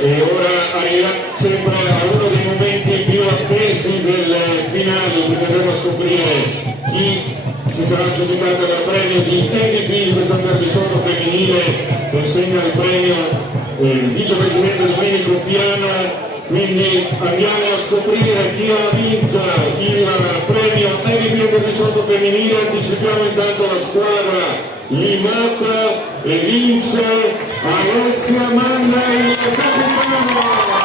E ora arriva sempre a uno dei momenti più attesi del finale, quindi andremo a scoprire chi si sarà aggiudicato il premio di MVP di questa Under 18 femminile. Consegna il premio il vicepresidente Domenico Piana, quindi andiamo a scoprire chi ha vinto il premio MVP Under 18 femminile. Anticipiamo intanto la squadra Limato e vince Alessia Manna, il capitano.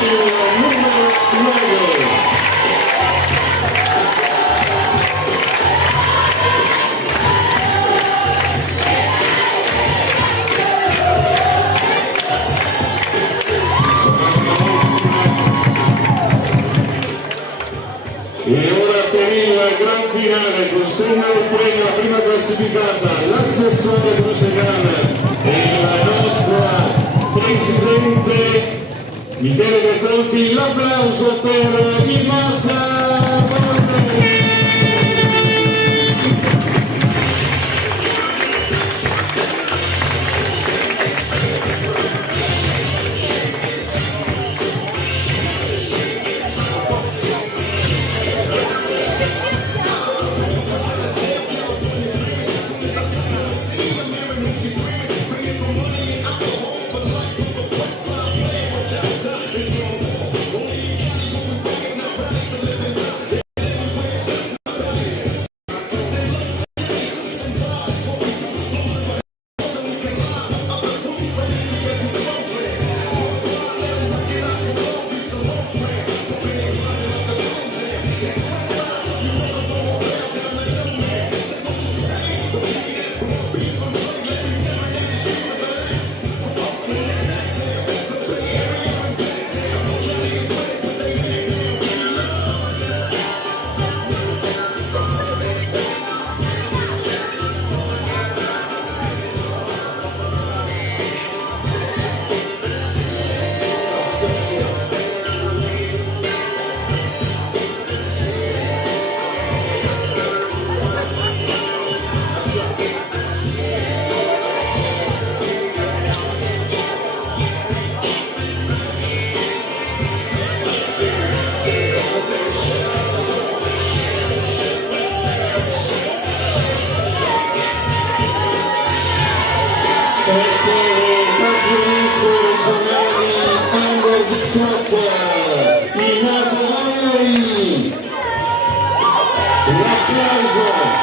Il numero 9. E ora per il gran finale consegna il premio, la prima classificata, l'assessore Brusegan e la nostra presidente Michele De Conti. L'applauso per il Marca. campionesse regionali Under 18 i Napoleoni. L'applauso.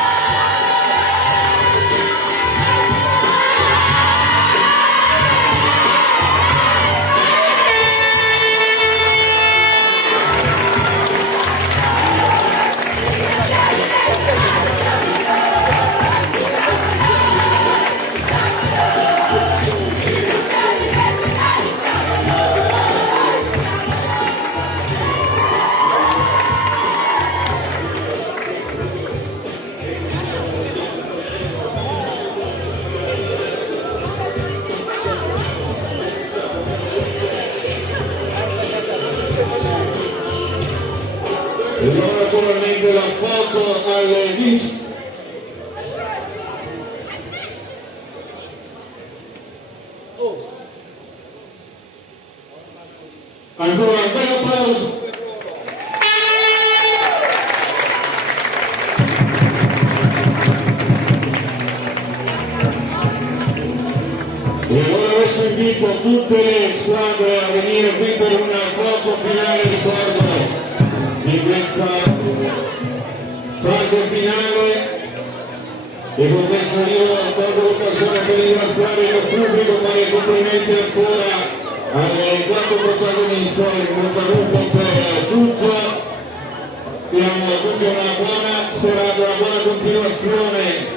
E ora naturalmente la foto alle vincite. Ancora un bel applauso. E ora adesso invito tutte le squadre a venire qui per una foto finale, ricordo, di questa fase finale. E con questo io colgo l'occasione per ringraziare il pubblico, fare i complimenti ancora alle quattro protagoniste, in bocca al lupo per tutto. Diamo a tutti una buona serata, una buona continuazione.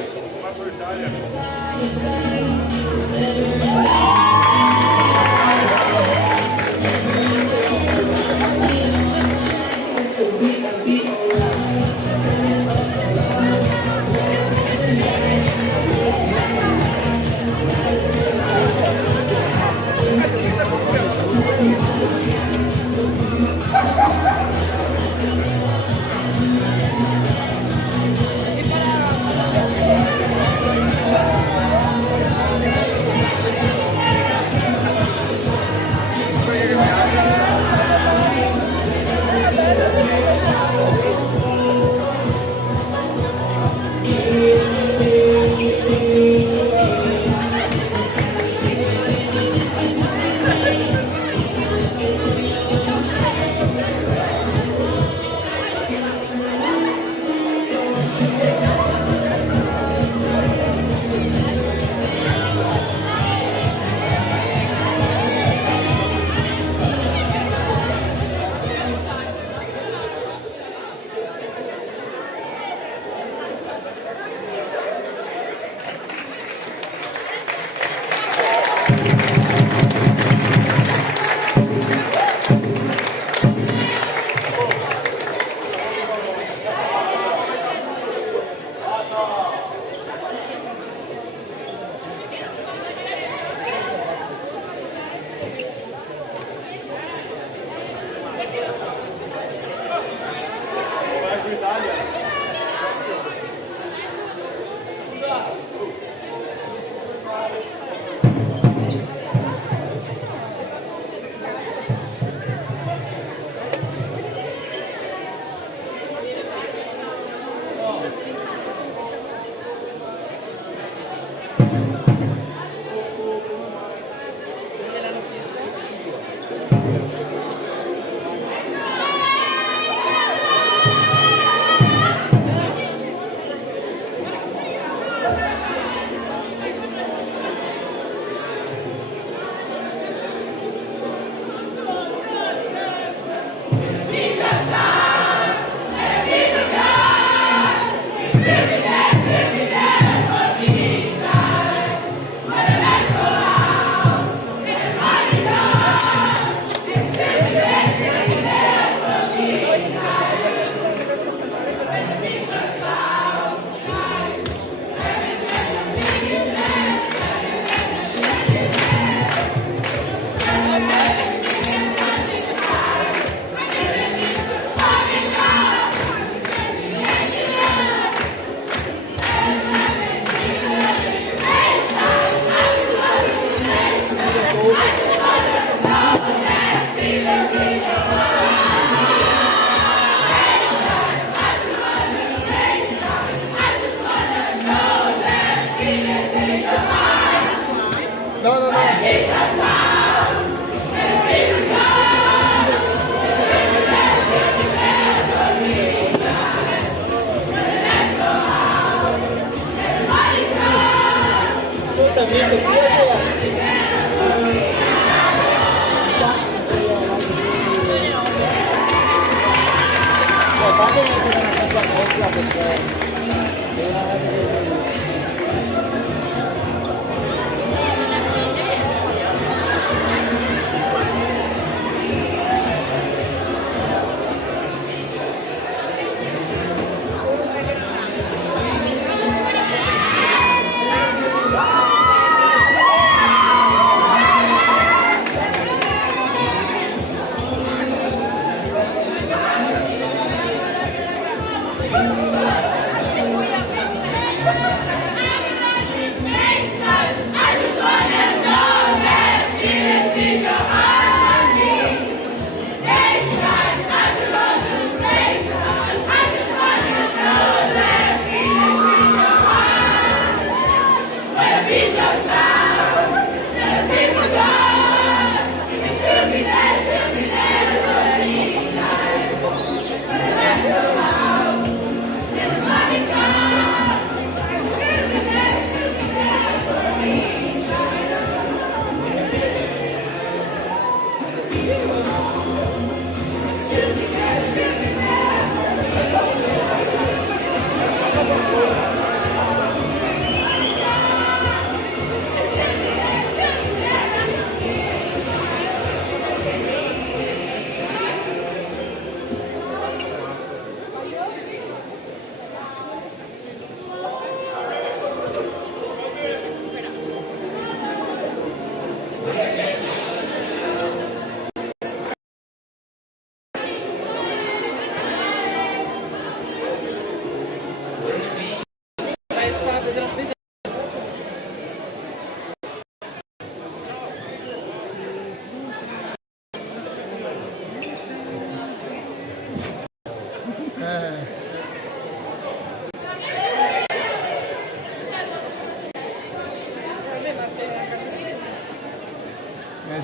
No, no, no.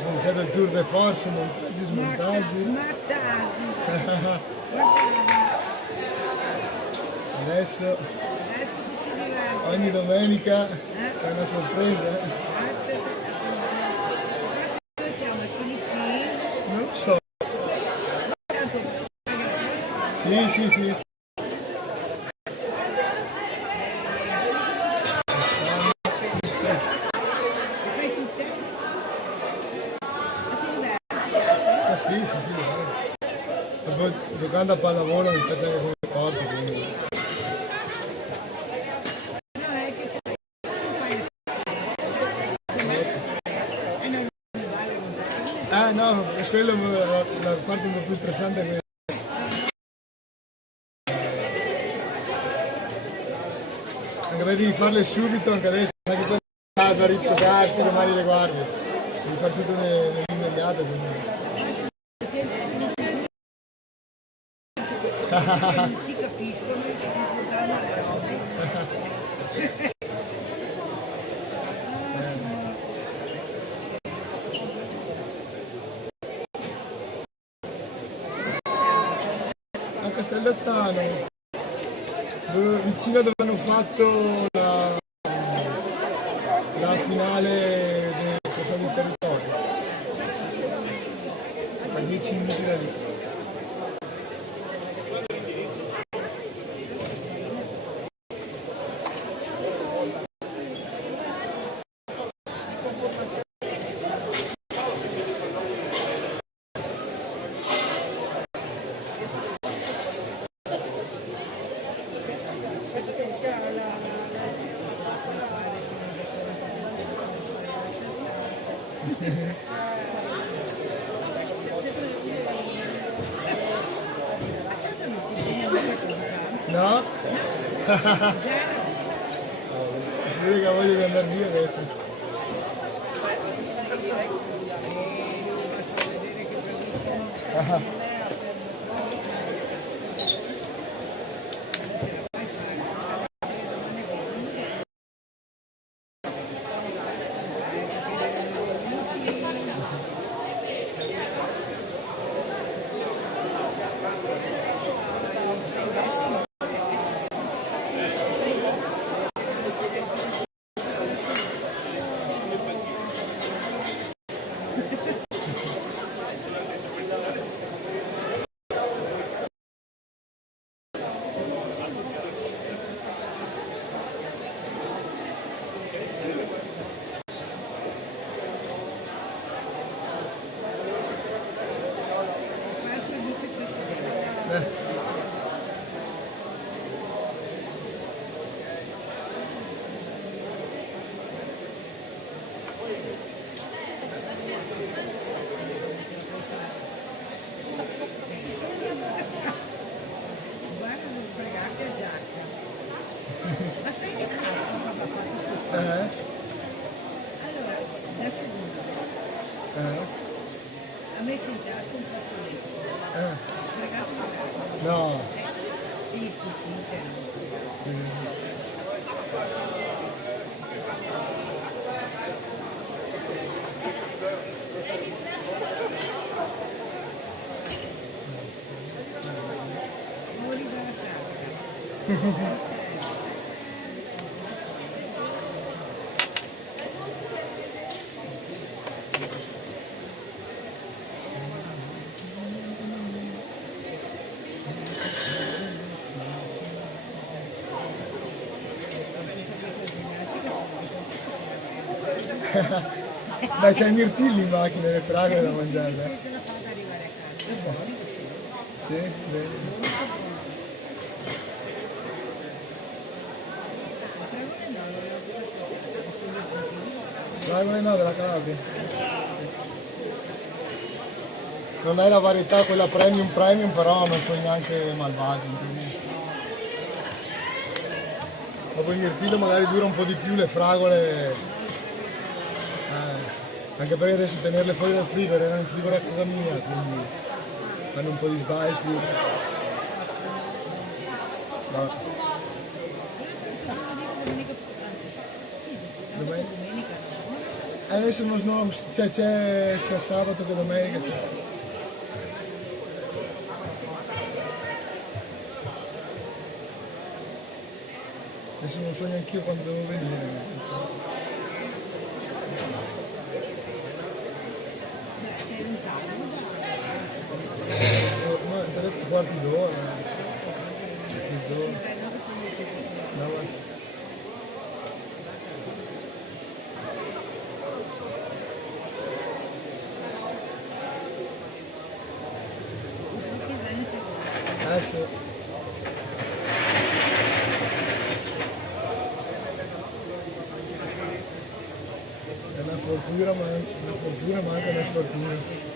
Sono iniziato il tour de force, montaggi, smontaggi. Adesso ti si diverte. ogni domenica è una sorpresa. Noi siamo ai Filippini. Non lo so. Sì, sì, sì. Sì, sì, sì, e poi giocando a pallavolo mi piace anche come sport, quindi... No, è che tu fai no, è quello la parte un po' più stressante che... Anche perché devi farle subito, anche adesso, non è che tu a casa ritrovarti, domani le guardi. Devi fare tutto nell'immediato, quindi... non si capiscono e si disputano le robe. A Castellozzano, vicino dove hanno fatto la finale del territorio, a 10 minuti da lì. No? Si vede che ha voglia di andare via adesso. Ha messo in tasca un fazzoletto. Sprecato magari. No. Sì, scucite. Muori dalla strada. Dai, c'è i mirtilli in macchina, le fragole da mangiare. Se la fa arrivare a casa. Sì, bene. Fragole no, della Calabria. Non è la varietà quella premium, però non sono neanche malvagi. Quindi. Dopo il mirtillo magari dura un po' di più, le fragole. Anche perché adesso tenerle fuori dal frigo, erano in frigo a casa mia, quindi fanno un po' di sbalzi. No. Adesso non so, c'è sia sabato che domenica c'è. Adesso non so neanche io quando devo venire. Ma 3/4 d'ora. Mezz'ora. No, ma... Sì. È una fortuna ma anche una sfortuna.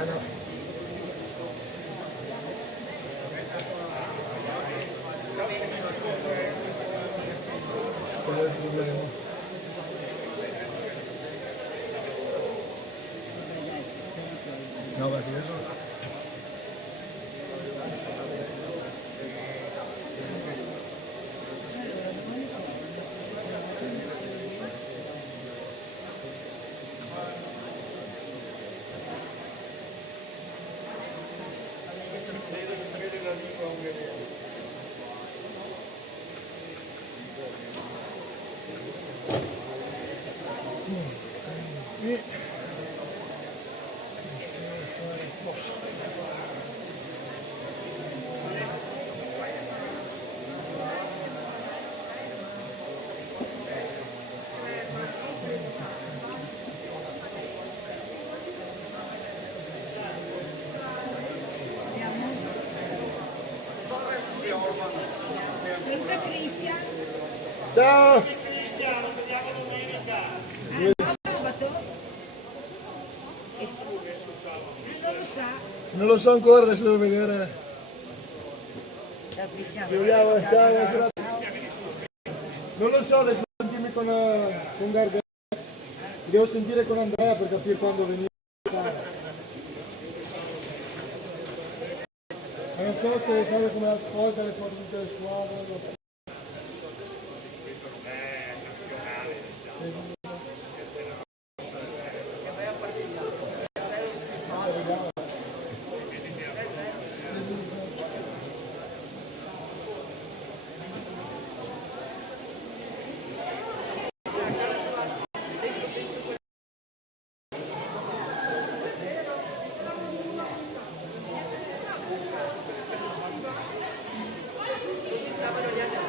No. Qual è il problema? No, perché io so. Saluta Cristian. Ciao! Sabato? Non lo sa. Non lo so ancora, adesso devo vedere. Ciao Cristiano. Ci vediamo, ciao, buona serata. Non lo so, adesso devo sentirmi con Gargano. Mi devo sentire con Andrea per capire quando venire. E non so se sai come l'altra volta le foto di tutte le squadre. Ci stavano gli altri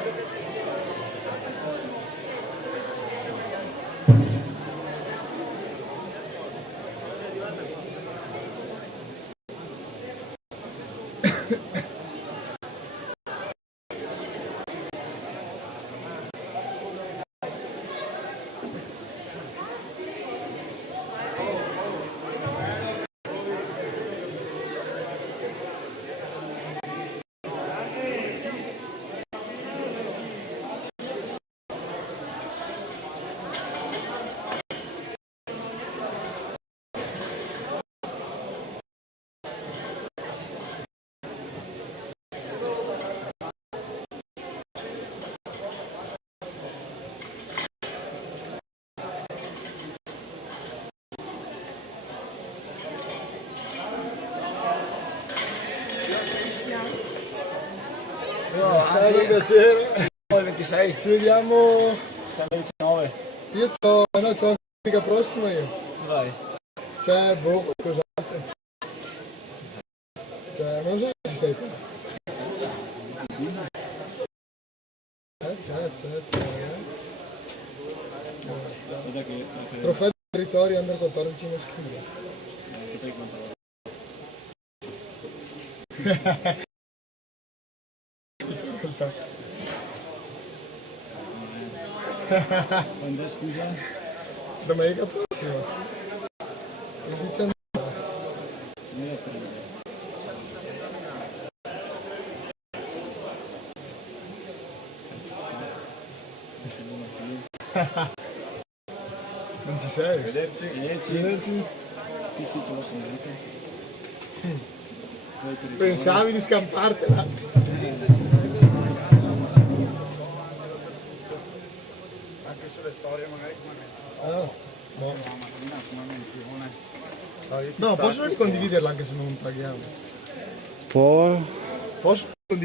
piacere. Poi il 26, Ci vediamo. siamo il 19. Io c'ho una mica prossima io. Vai. C'è scusate. Non so se ci sei te. Trofeo del territorio under 14 maschile. Quando scusa? Domenica prossima. Il 19. Ci viene a prendere. Non ci sei? Vederci. Vederci? Sì, ce lo sono anche. Pensavi di scampartela? Anche sulle storie magari come menzione. Ah, no. Come menzione. No, posso ricondividerla anche se non paghiamo. Può. Posso